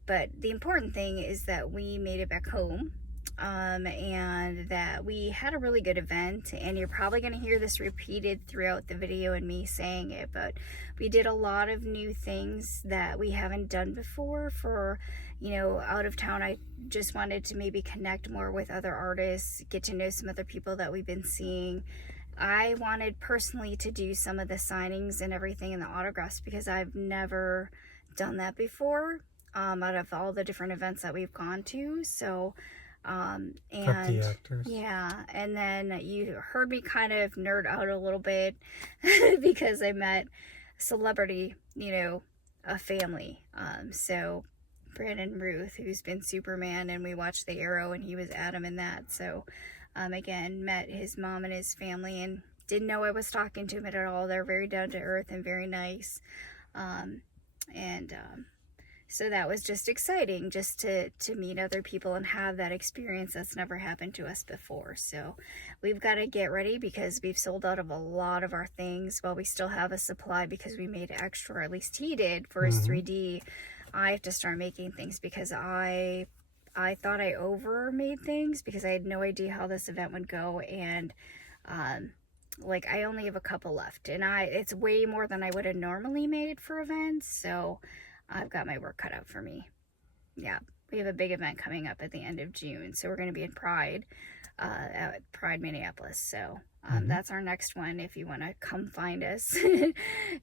but the important thing is that we made it back home and that we had a really good event, and you're probably going to hear this repeated throughout the video and me saying it, but we did a lot of new things that we haven't done before for, you know, out of town. I just wanted to maybe connect more with other artists, get to know some other people that we've been seeing. I wanted personally to do some of the signings and everything in the autographs because I've never done that before out of all the different events that we've gone to. So and the actors. Yeah, and then you heard me kind of nerd out a little bit because I met a celebrity, you know, a family. So Brandon Ruth, who's been Superman, and we watched The Arrow, and he was Adam in that. So again, met his mom and his family, and didn't know I was talking to him at all. They're very down to earth and very nice. So that was just exciting, just to meet other people and have that experience that's never happened to us before. So we've got to get ready because we've sold out of a lot of our things. While we still have a supply because we made extra, or at least he did for his 3D. I have to start making things because I thought I over made things because I had no idea how this event would go, and like I only have a couple left, and it's way more than I would have normally made for events. So I've got my work cut out for me. Yeah, we have a big event coming up at the end of June. So we're going to be in Pride, at Pride Minneapolis. So that's our next one if you want to come find us.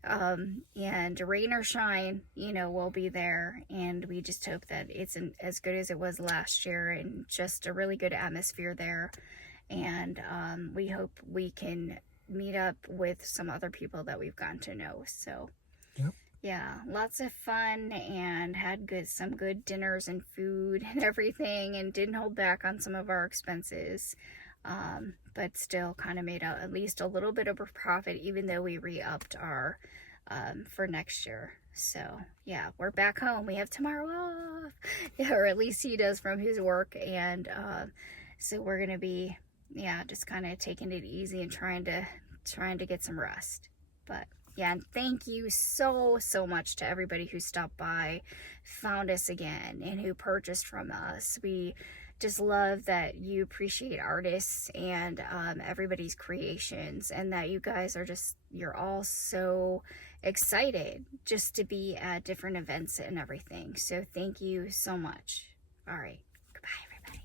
And rain or shine, you know, we'll be there. And we just hope that it's as good as it was last year and just a really good atmosphere there. And we hope we can meet up with some other people that we've gotten to know. So yeah, lots of fun and had some good dinners and food and everything, and didn't hold back on some of our expenses. But still kind of made out at least a little bit of a profit, even though we re-upped our for next year. So yeah, we're back home. We have tomorrow off, or at least he does from his work, and so we're gonna be, yeah, just kind of taking it easy and trying to get some rest. But yeah, and thank you so much to everybody who stopped by, found us again, and who purchased from us. We just love that you appreciate artists and everybody's creations, and that you guys are you're all so excited just to be at different events and everything. So thank you so much. All right, goodbye everybody.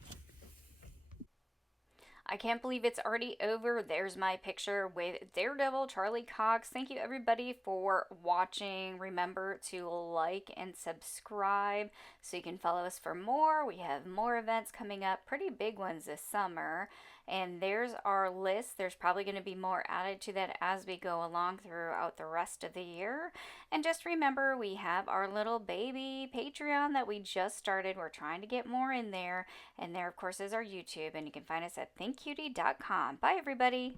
I can't believe it's already over. There's my picture with Daredevil Charlie Cox. Thank you everybody for watching. Remember to like and subscribe so you can follow us for more. We have more events coming up, pretty big ones this summer. And there's our list. There's probably going to be more added to that as we go along throughout the rest of the year. And just remember, we have our little baby Patreon that we just started. We're trying to get more in there. And there, of course, is our YouTube. And you can find us at thinkcutie.com. Bye, everybody.